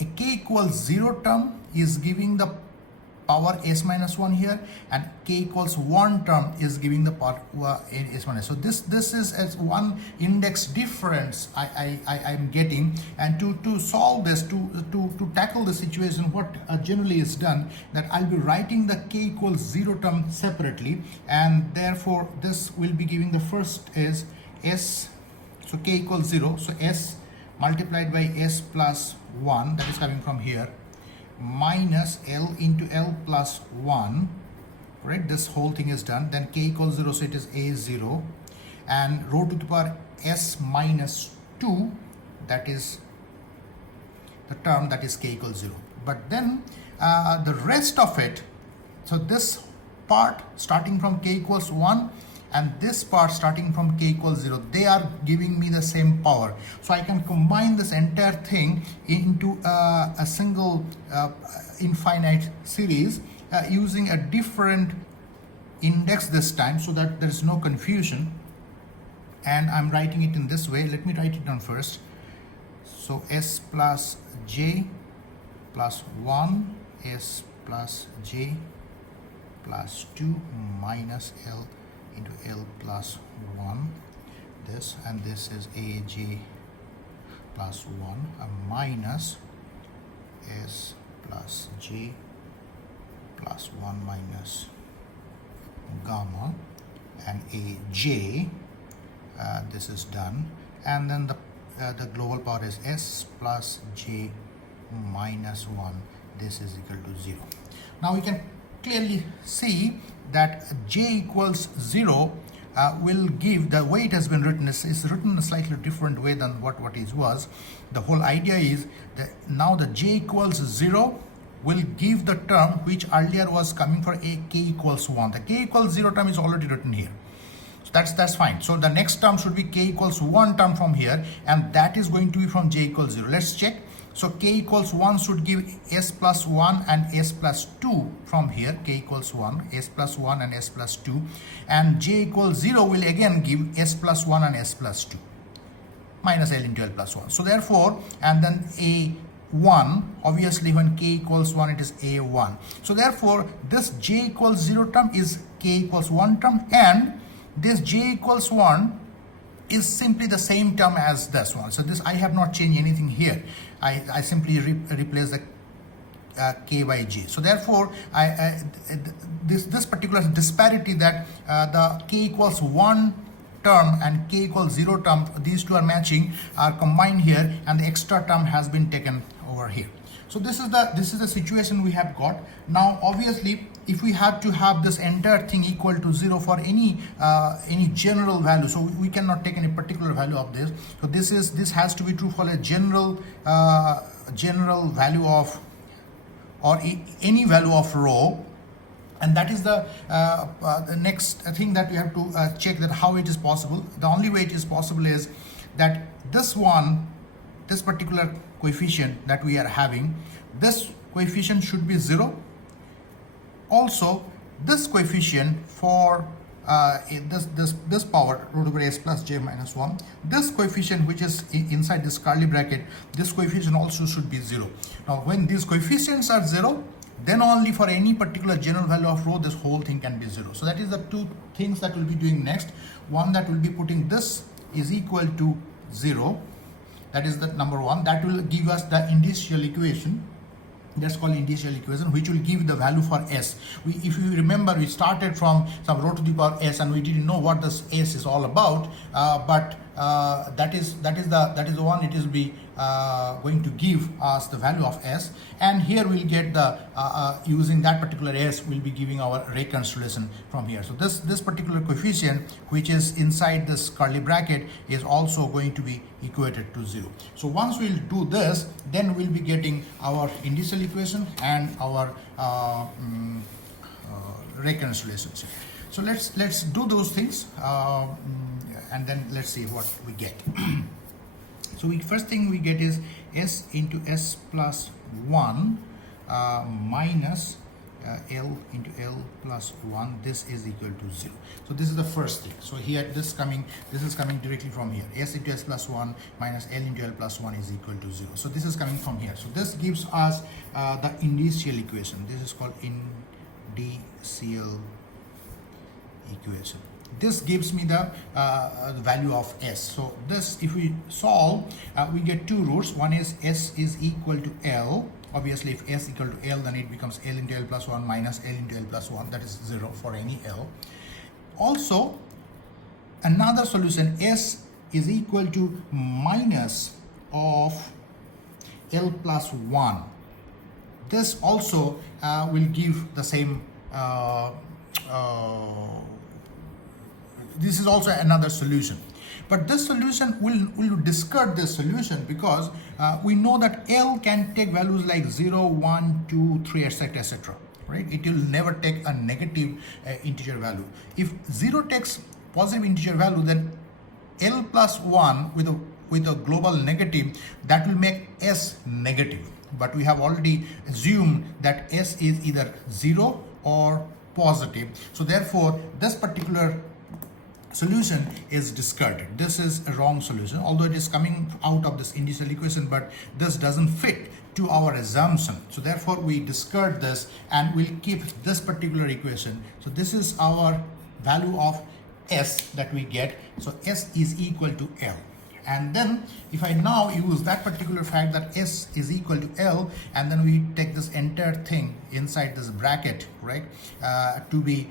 a k equals 0 term is giving the power s minus 1 here, and k equals 1 term is giving the power s minus. So this is as one index difference I'm getting, and to solve this, to tackle the situation, what generally is done, that I'll be writing the k equals 0 term separately, and therefore this will be giving the first is s, so k equals 0, so s multiplied by s plus 1, that is coming from here, minus L into L plus 1, right? This whole thing is done. Then k equals 0, so it is a0, and rho to the power s minus 2, that is the term that is k equals 0. But then the rest of it, so this part starting from k equals 1 and this part starting from k equals 0, they are giving me the same power. So I can combine this entire thing into a single infinite series using a different index this time, so that there is no confusion. And I'm writing it in this way. Let me write it down first. So s plus j plus 1, s plus j plus 2 minus L into L plus 1, this, and this is aj plus 1, minus s plus j plus 1 minus gamma, and aj, this is done, and then the global power is s plus j minus 1, this is equal to 0. Now we can clearly see that j equals 0 will give, the way it has been written is written in a slightly different way than what it was. The whole idea is that now the j equals 0 will give the term which earlier was coming for a k equals 1. The k equals 0 term is already written here. So that's fine. So the next term should be k equals 1 term from here, and that is going to be from j equals 0. Let's check. So k equals 1 should give s plus 1 and s plus 2 from here. K equals 1, s plus 1 and s plus 2. And j equals 0 will again give s plus 1 and s plus 2. Minus L into L plus 1. So therefore, and then a1, obviously when k equals 1, it is a1. So therefore, this j equals 0 term is k equals 1 term, and this j equals 1 is simply the same term as this one. So this, I have not changed anything here. I simply replace the k by j. So therefore, this particular disparity, that the k equals 1 term and k equals 0 term, these two are matching, are combined here, and the extra term has been taken over here. So this is the situation we have got. Now obviously if we have to have this entire thing equal to 0 for any general value, so we cannot take any particular value of this. So this has to be true for a general value of, or any value of rho. And that is the next thing that we have to check, that how it is possible. The only way it is possible is that this particular coefficient that we are having, this coefficient should be 0. Also this coefficient for this power root over s plus j minus 1, this coefficient which is inside this curly bracket, this coefficient also should be 0. Now when these coefficients are 0, then only for any particular general value of rho this whole thing can be 0. So that is the two things that we'll be doing next. One, that will be putting this is equal to 0. That is the number one. That will give us the initial equation. That's called initial equation, which will give the value for s. If you remember, we started from some rho to the power s, and we didn't know what this s is all about. But that is the one. It will be going to give us the value of s, and here we'll get the using that particular s, we'll be giving our recurrence relation from here. So this particular coefficient which is inside this curly bracket is also going to be equated to 0. So once we'll do this, then we'll be getting our initial equation and our recurrence relationship. So let's do those things, and then let's see what we get. So first thing we get is s into s plus 1 minus L into L plus 1. This is equal to 0. So this is the first thing. So here this is coming directly from here. S into s plus 1 minus L into L plus 1 is equal to 0. So this is coming from here. So this gives us the initial equation. This is called initial equation. This gives me the value of s. So this, if we solve, we get two roots. One is s is equal to L. Obviously, if s equal to L, then it becomes L into L plus 1 minus L into L plus 1. That is 0 for any L. Also, another solution, s is equal to minus of L plus 1. This also will give the same this is also another solution. But this solution will discard this solution, because we know that L can take values like 0, 1, 2, 3, etc., etc. Right? It will never take a negative integer value. If 0 takes positive integer value, then L plus 1 with a global negative, that will make S negative. But we have already assumed that S is either 0 or positive. So therefore, this particular solution is discarded. This is a wrong solution, although it is coming out of this initial equation, but this doesn't fit to our assumption. So therefore we discard this and we'll keep this particular equation. So this is our value of s that we get. So s is equal to L. And then if I now use that particular fact that s is equal to L, and then we take this entire thing inside this bracket, right, to be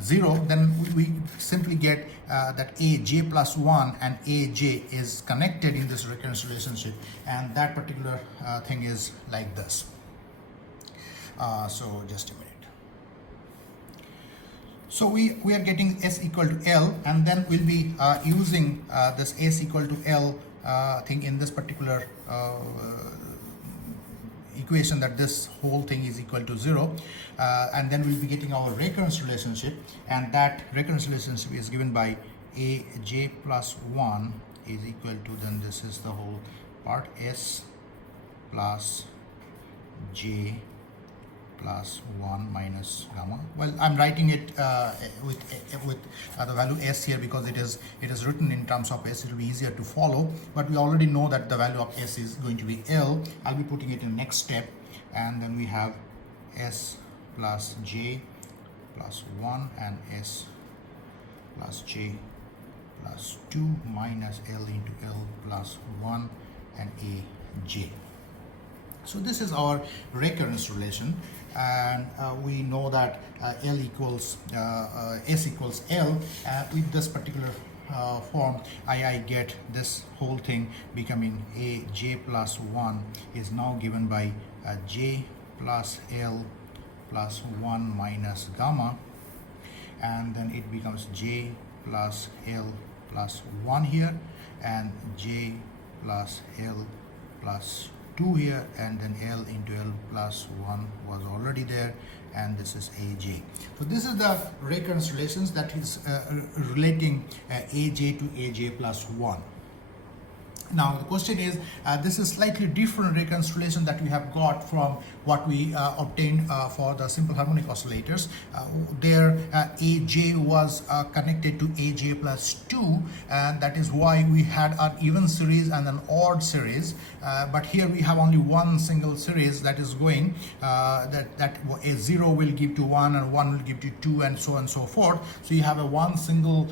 0, then we simply get that aj plus 1 and aj is connected in this recurrence relationship, and that particular thing is like this. So just a minute. So we are getting s equal to L, and then we'll be using this s equal to L thing in this particular equation, that this whole thing is equal to 0, and then we'll be getting our recurrence relationship, and that recurrence relationship is given by aj plus 1 is equal to, then this is the whole part, s plus j plus 1 minus gamma. Well, I'm writing it with the value s here because it is written in terms of s. It will be easier to follow, but we already know that the value of s is going to be L. I'll be putting it in next step, and then we have s plus j plus 1 and s plus j plus 2 minus L into L plus 1 and aj. So this is our recurrence relation, and we know that L equals S equals L. With this particular form, I get this whole thing becoming a j plus 1 is now given by j plus L plus 1 minus gamma, and then it becomes j plus L plus 1 here, and j plus L plus 2 here, and then L into L plus 1 was already there, and this is AJ. So this is the recurrence relations, that is relating AJ to AJ plus 1. Now the question is, this is slightly different recurrence relation that we have got from what we obtained for the simple harmonic oscillators. There AJ was connected to AJ plus 2, and that is why we had an even series and an odd series. But here we have only one single series that is going, that a 0 will give to 1 and 1 will give to 2, and so on and so forth. So you have a one single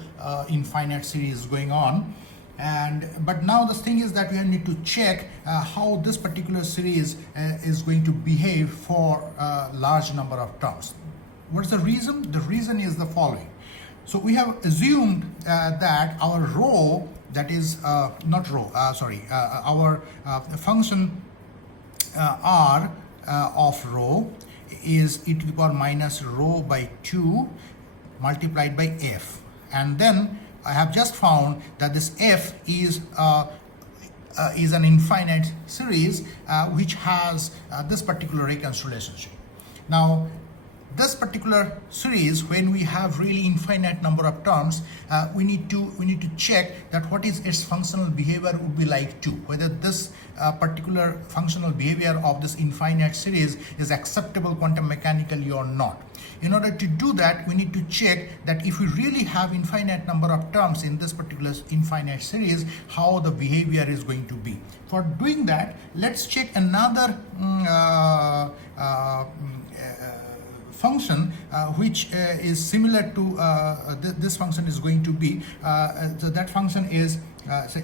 infinite series going on. But now the thing is that we need to check how this particular series is going to behave for a large number of terms. What's the reason? The reason is the following. So we have assumed that our rho, that is not rho, our function r of rho is e to the power minus rho by 2 multiplied by f, and then I have just found that this f is an infinite series which has this particular recurrence relationship. Now, this particular series, when we have really infinite number of terms, we need to check that what is its functional behavior would be like too, whether this particular functional behavior of this infinite series is acceptable quantum mechanically or not. In order to do that, we need to check that if we really have infinite number of terms in this particular infinite series, how the behavior is going to be. For doing that, let's check another function which is similar to this function is going to be. So that function is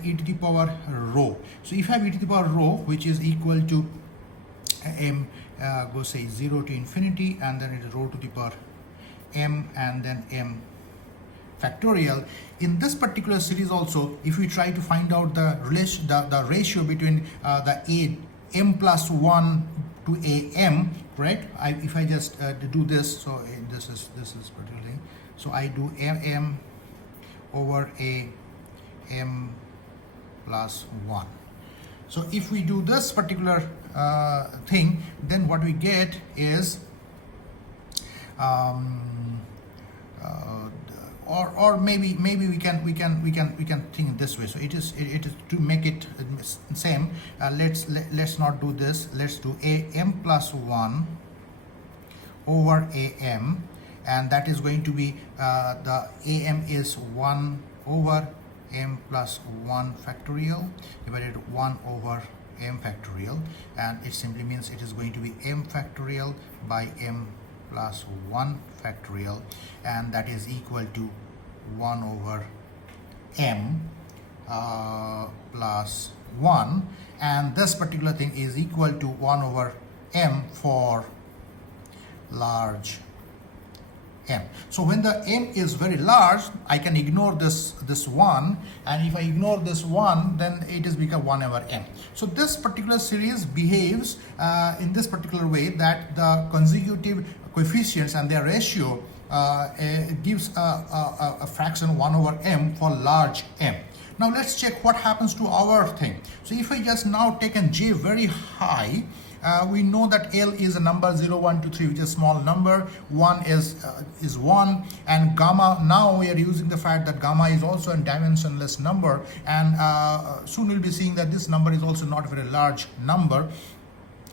e to the power rho. So if I have e to the power rho, which is equal to m go say 0 to infinity, and then it is rho to the power m, and then m factorial. In this particular series also, if we try to find out the relation, the ratio between the m plus 1 to am, correct? If I just do this, so this is particularly, so I do m over am plus 1. So if we do this particular thing, then what we get is or maybe we can think this way. So it is to make it same. Let's not do this. Let's do am plus 1 over am, and that is going to be the am is 1 over m plus 1 factorial divided 1 over m factorial, and it simply means it is going to be m factorial by m plus 1 factorial, and that is equal to 1 over m plus 1, and this particular thing is equal to 1 over m for large m. So when the m is very large, I can ignore this 1, and if I ignore this 1, then it has become 1 over m. So this particular series behaves in this particular way, that the consecutive coefficients and their ratio gives a fraction 1 over m for large m. Now let's check what happens to our thing. So if I just now take a j very high, we know that L is a number 0, 1, 2, 3, which is a small number. 1 is 1, and gamma, now we are using the fact that gamma is also a dimensionless number, and soon we'll be seeing that this number is also not a very large number.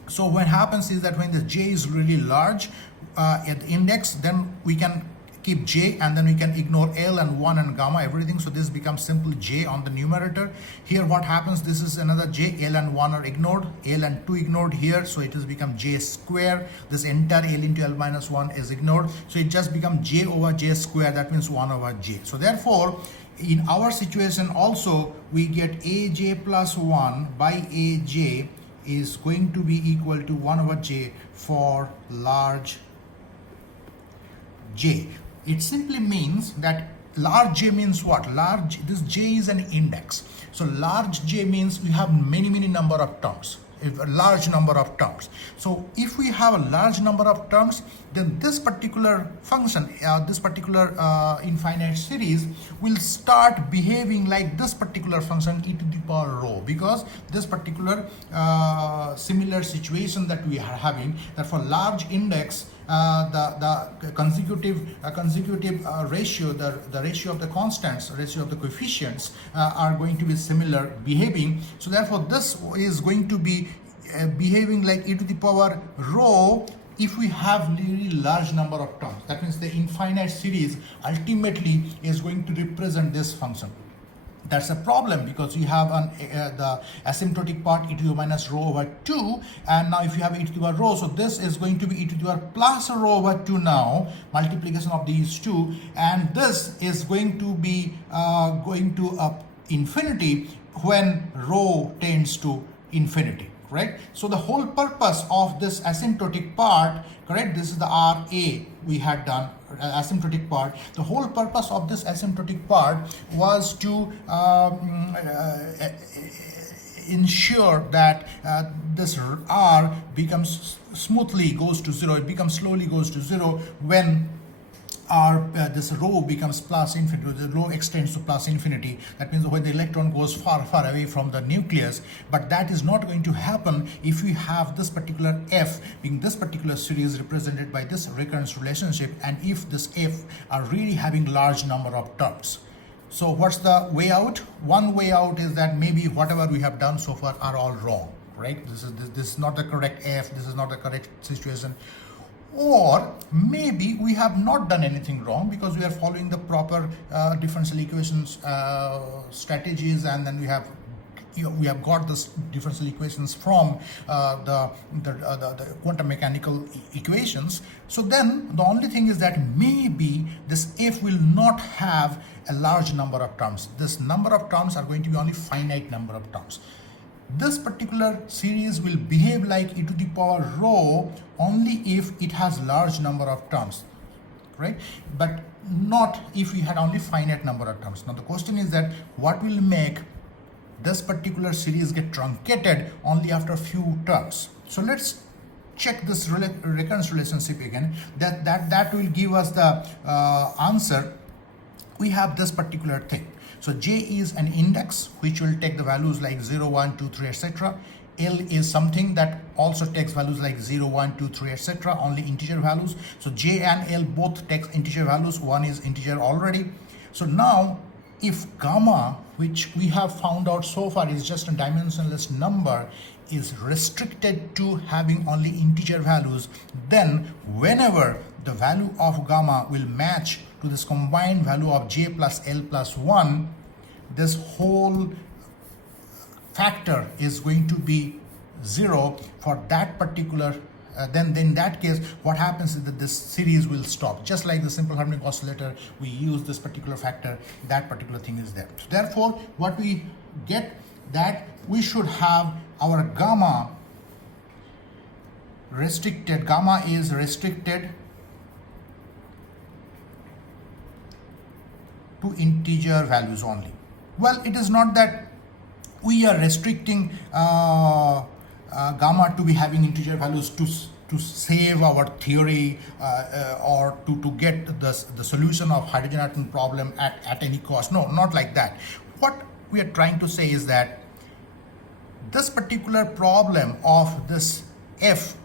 So what happens is that when the j is really large at the index, then we can keep j, and then we can ignore L and 1 and gamma, everything. So this becomes simple j on the numerator. Here what happens, this is another j, L and 1 are ignored, L and 2 ignored here, so it has become j square. This entire L into L minus 1 is ignored, so it just becomes j over j square, that means 1 over j. So therefore, in our situation also, we get aj plus 1 by aj is going to be equal to 1 over j for large j. It simply means that large j means what? This j is an index. So large j means we have many number of terms, a large number of terms. So if we have a large number of terms, then this particular function, this particular infinite series will start behaving like this particular function e to the power rho, because this particular similar situation that we are having, that for large index, the consecutive ratio, the ratio of the constants, ratio of the coefficients are going to be similar behaving. So therefore this is going to be behaving like e to the power rho if we have really large number of terms. That means the infinite series ultimately is going to represent this function. That's a problem, because you have the asymptotic part e to the minus rho over 2, and now if you have e to the power rho, so this is going to be e to the power plus rho over 2 now, multiplication of these two, and this is going to be going to infinity when rho tends to infinity. Correct? So the whole purpose of this asymptotic part, correct, this is the RA we had done, asymptotic part. The whole purpose of this asymptotic part was to ensure that this R becomes smoothly goes to 0, it becomes slowly goes to 0 when this rho becomes plus infinity, the rho extends to plus infinity. That means when the electron goes far away from the nucleus. But that is not going to happen if we have this particular F being this particular series represented by this recurrence relationship, and if this F are really having large number of terms. So what's the way out? One way out is that maybe whatever we have done so far are all wrong, right? This is not the correct F, this is not the correct situation. Or maybe we have not done anything wrong, because we are following the proper differential equations strategies, and then we have got this differential equations from the quantum mechanical equations. So then the only thing is that maybe this F will not have a large number of terms. This number of terms are going to be only finite number of terms. This particular series will behave like e to the power rho only if it has large number of terms, right? But not if we had only finite number of terms. Now the question is that what will make this particular series get truncated only after a few terms? So let's check this recurrence relationship again. That will give us the answer. We have this particular thing. So J is an index which will take the values like 0, 1, 2, 3, etc. L is something that also takes values like 0, 1, 2, 3, etc. Only integer values. So J and L both takes integer values. One is integer already. So now if gamma, which we have found out so far is just a dimensionless number, is restricted to having only integer values, then whenever the value of gamma will match to this combined value of j plus l plus 1, this whole factor is going to be 0 for that particular then in that case what happens is that this series will stop. Just like the simple harmonic oscillator, we use this particular factor, that particular thing is there. So therefore what we get, that we should have our gamma restricted, gamma is restricted to integer values only. Well, it is not that we are restricting gamma to be having integer values to save our theory or to get the solution of hydrogen atom problem at any cost. No, not like that. What we are trying to say is that this particular problem of this F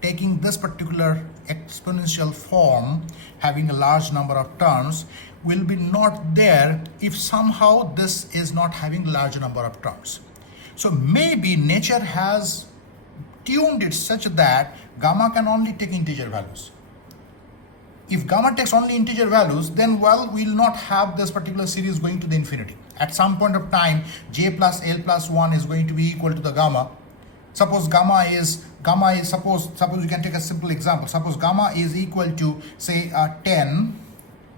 taking this particular exponential form, having a large number of terms, will be not there if somehow this is not having large number of terms. So maybe nature has tuned it such that gamma can only take integer values. If gamma takes only integer values, then well, we will not have this particular series going to the infinity. At some point of time, j plus l plus 1 is going to be equal to the gamma. Suppose gamma is suppose you can take a simple example. Suppose gamma is equal to say 10,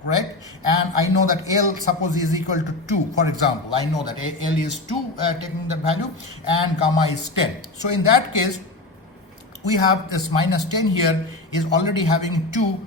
correct? And I know that L suppose is equal to 2, for example. I know that L is 2, taking that value, and gamma is 10. So in that case, we have this minus 10 here is already having 2,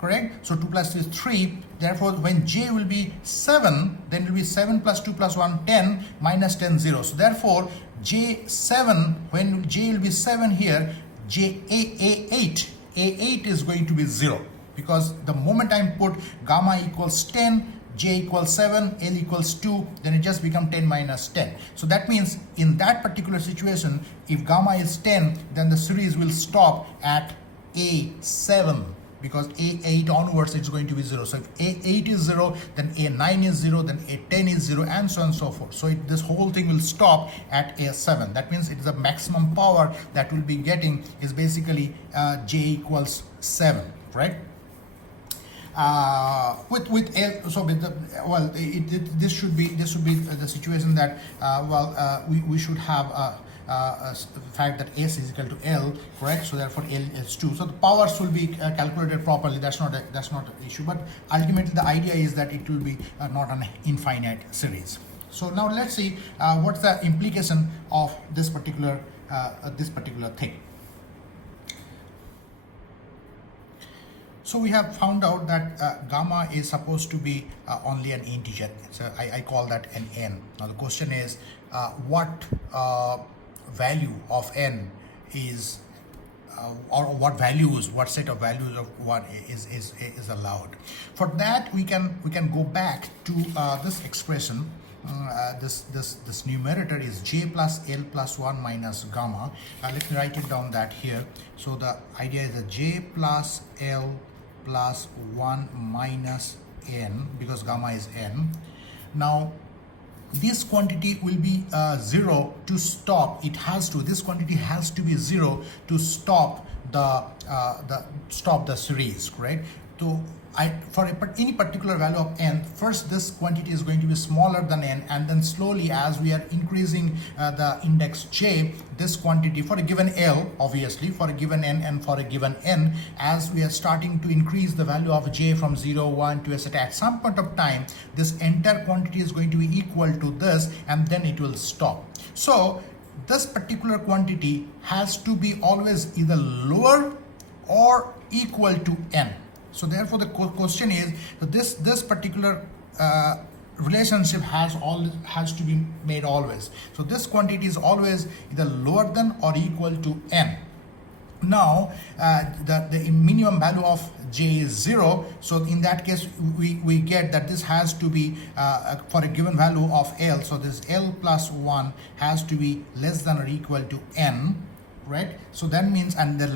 correct? So 2 plus 2 is 3. Therefore, when j will be 7, then it will be 7 plus 2 plus 1, 10, minus 10, 0. So therefore, j7, when j will be 7 here, A8 is going to be 0. Because the moment I put gamma equals 10, j equals 7, L equals 2, then it just becomes 10 minus 10. So that means in that particular situation, if gamma is 10, then the series will stop at A7, because A8 onwards it's going to be 0. So if A8 is 0, then A9 is 0, then A10 is 0, and so on and so forth. So this whole thing will stop at A7. That means it is the maximum power that we'll be getting is basically j equals 7, right? With L, so with the, well, this should be the situation that we should have a fact that S is equal to L, correct? So therefore L is 2. So the powers will be calculated properly. That's not an issue. But ultimately the idea is that it will be not an infinite series. So now let's see what's the implication of this particular thing. So we have found out that gamma is supposed to be only an integer. So I call that an n. Now the question is what value of n is or what set of values of what is allowed. For that we can go back to this expression. This numerator is j plus L plus 1 minus gamma. Let me write it down that here. So the idea is that j plus L plus 1 minus n, because gamma is n. Now this quantity will be 0 to stop. This quantity has to be 0 to stop the series, correct? So for any particular value of n, first this quantity is going to be smaller than n, and then slowly as we are increasing the index j, this quantity for a given L, obviously for a given n and for a given n, as we are starting to increase the value of j from 0, 1 to etc. At some point of time, this entire quantity is going to be equal to this, and then it will stop. So this particular quantity has to be always either lower or equal to n. So therefore the question is that this particular relationship has to be made always. So this quantity is always either lower than or equal to n. Now the minimum value of j is 0. So in that case we get that this has to be for a given value of L. So this L plus 1 has to be less than or equal to n. Right, so that means, and the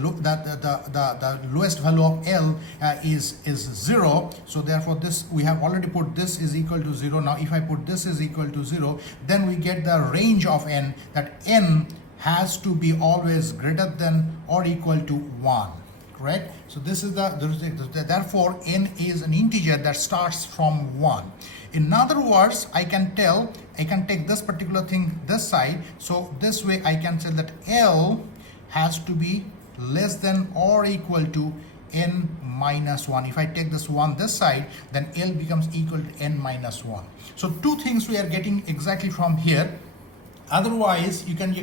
lowest value of L is 0. So therefore this we have already put this is equal to 0. Now if I put this is equal to 0, then we get the range of n, that n has to be always greater than or equal to 1. Correct? So this is therefore n is an integer that starts from 1. In other words, I can take this particular thing this side. So this way I can say that L has to be less than or equal to n minus 1. If I take this 1 this side, then L becomes equal to n minus 1. So two things we are getting exactly from here. Otherwise, you can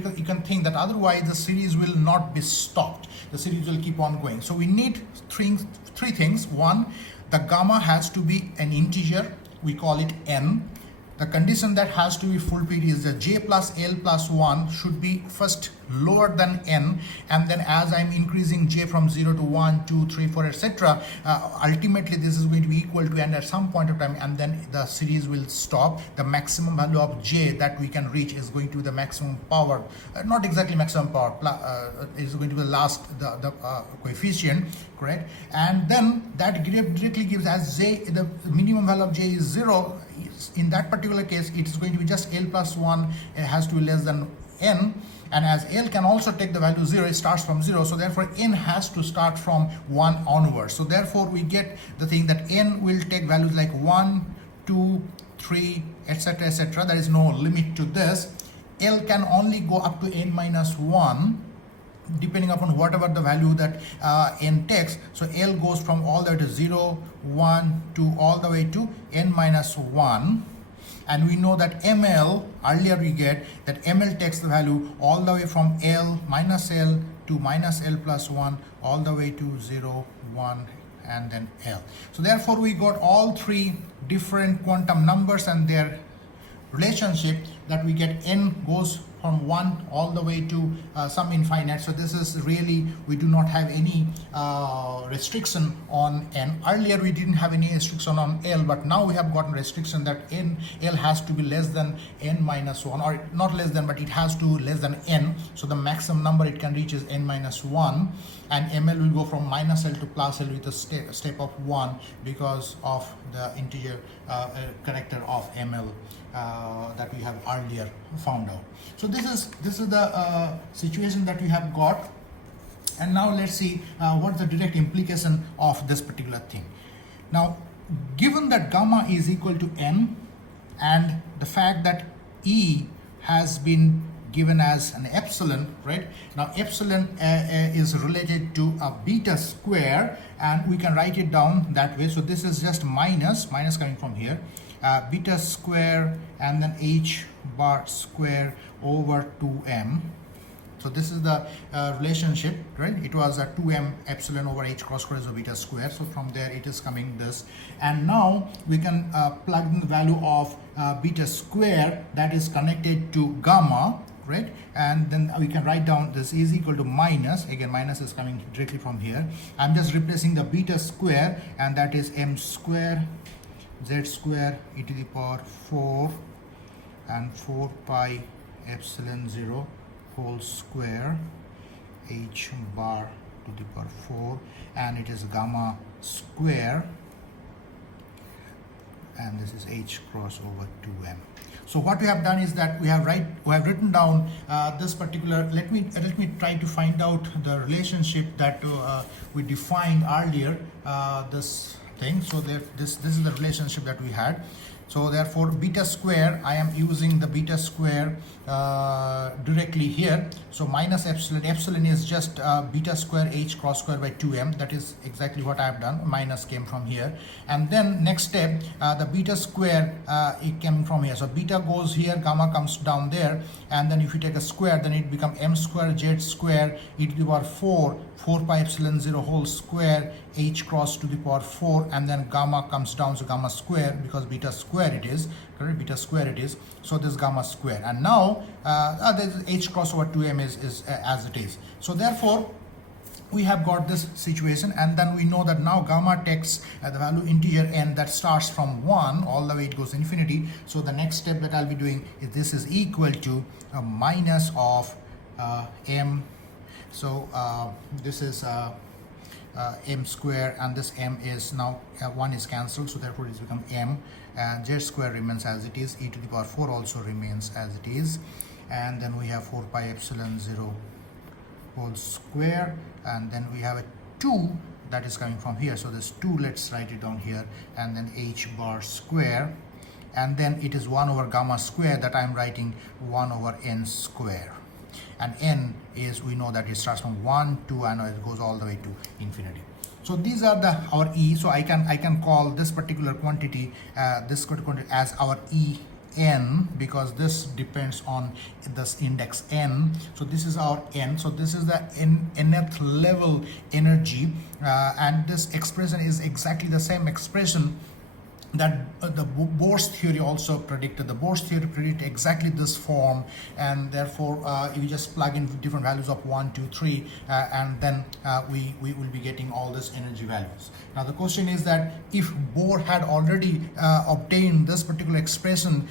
think that otherwise the series will not be stopped. The series will keep on going. So we need three things. One, the gamma has to be an integer. We call it n. The condition that has to be fulfilled is that j plus L plus 1 should be first lower than n, and then as I'm increasing j from 0 to 1, 2, 3, 4, etc., ultimately this is going to be equal to n at some point of time, and then the series will stop. The maximum value of j that we can reach is going to be the maximum power, not exactly maximum power, is going to be the coefficient, correct? And then that directly gives, as j, the minimum value of j is 0, in that particular case it is going to be just L plus 1, it has to be less than n, and as L can also take the value 0, it starts from 0, so therefore n has to start from 1 onwards. So therefore we get the thing that n will take values like 1, 2, 3, etc., there is no limit to this. L can only go up to n minus 1, depending upon whatever the value that n takes. So L goes from all the way to 0, 1, 2, all the way to n minus 1. And we know that ML, earlier we get that ML takes the value all the way from L minus L to minus L plus 1, all the way to 0, 1, and then L. So therefore we got all three different quantum numbers and their relationship, that we get n goes from 1 all the way to some infinite. So this is really, we do not have any restriction on n. Earlier we didn't have any restriction on L, but now we have gotten restriction that L has to be less than n minus 1, or not less than, but it has to less than n. So the maximum number it can reach is n minus 1, and ML will go from minus L to plus L with a step of 1 because of the integer character of ML that we have earlier found out. So this is the situation that we have got. And now let's see what's the direct implication of this particular thing. Now, given that gamma is equal to n, and the fact that E has been given as an epsilon, right? Now epsilon is related to a beta square, and we can write it down that way. So this is just minus coming from here, beta square and then h bar square over 2m. So this is the relationship, right? It was a 2m epsilon over h cross square is a beta square. So from there it is coming this. And now we can plug in the value of beta square that is connected to gamma, right? And then we can write down this is equal to minus, again minus is coming directly from here. I'm just replacing the beta square, and that is m square z square e to the power 4 and 4 pi epsilon 0 whole square h bar to the power 4, and it is gamma square, and this is h cross over 2m. So what we have done is that we have written down this particular, let me try to find out the relationship that we defined earlier, this thing. So this is the relationship that we had. So therefore beta square, I am using the beta square directly here. So minus epsilon is just beta square h cross square by 2m. That is exactly what I have done. Minus came from here. And then next step, the beta square, it came from here. So beta goes here, gamma comes down there. And then if you take a square, then it becomes m square z square e to the power 4 pi epsilon 0 whole square h cross to the power 4, and then gamma comes down, so gamma square, because beta square it is, correct? Beta square it is, so this gamma square. And now this h cross over 2m is as it is. So therefore we have got this situation, and then we know that now gamma takes the value integer n that starts from 1 all the way it goes infinity. So the next step that I'll be doing is this is equal to a minus of m. So this is m square, and this m is now 1 is cancelled, so therefore it's become m, and z square remains as it is, e to the power 4 also remains as it is, and then we have 4 pi epsilon 0 whole square, and then we have a 2 that is coming from here. So this 2, let's write it down here, and then h bar square, and then it is 1 over gamma square that I'm writing 1 over n square. And n is, we know that it starts from 1, 2, and it goes all the way to infinity. So these are our E. So I can call this particular quantity as our En, because this depends on this index n. So this is our n. So this is the nth level energy, and this expression is exactly the same expression that the Bohr's theory also predicted. The Bohr's theory predicted exactly this form, and therefore you just plug in different values of 1, 2, 3, and then we will be getting all these energy values. Now the question is that if Bohr had already obtained this particular expression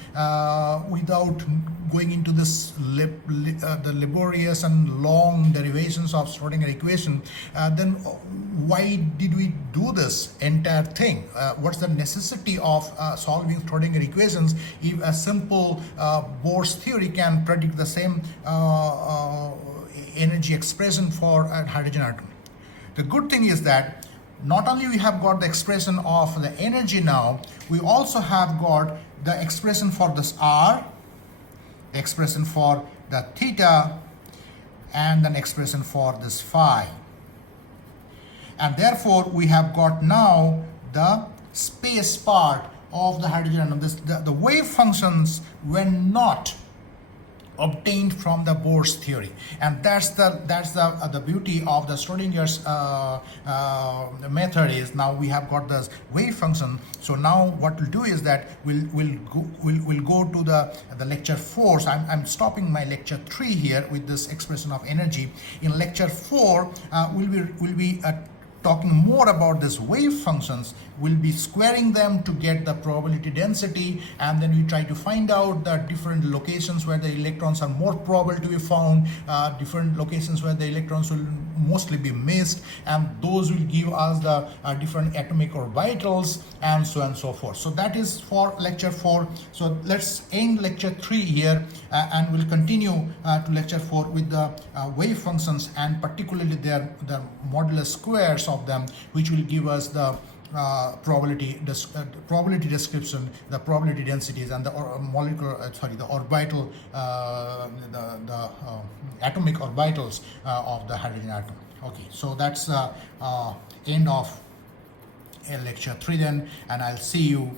without going into this the laborious and long derivations of Schrodinger equation, then why did we do this entire thing? What's the necessity of solving Schrodinger equations if a simple Bohr's theory can predict the same energy expression for a hydrogen atom? The good thing is that not only we have got the expression of the energy now, we also have got the expression for this R, the expression for the theta, and then expression for this phi. And therefore we have got now the space part of the hydrogen atom. The wave functions were not obtained from the Bohr's theory, and that's the beauty of the Schrodinger's method. Is now we have got this wave function. So now what we'll do is that we'll go to the lecture 4. So I'm stopping my lecture 3 here with this expression of energy. In lecture 4 we'll be talking more about these wave functions. We'll be squaring them to get the probability density, and then we try to find out the different locations where the electrons are more probable to be found, different locations where the electrons will mostly be missed, and those will give us the different atomic orbitals and so on and so forth. So that is for lecture 4. So let's end lecture 3 here, and we'll continue to lecture 4 with the wave functions, and particularly the modulus squares of them, which will give us the probability description, the probability densities, and the the orbital, the atomic orbitals of the hydrogen atom. Okay, so that's end of lecture 3 then, and I'll see you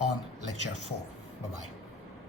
on lecture 4. Bye bye.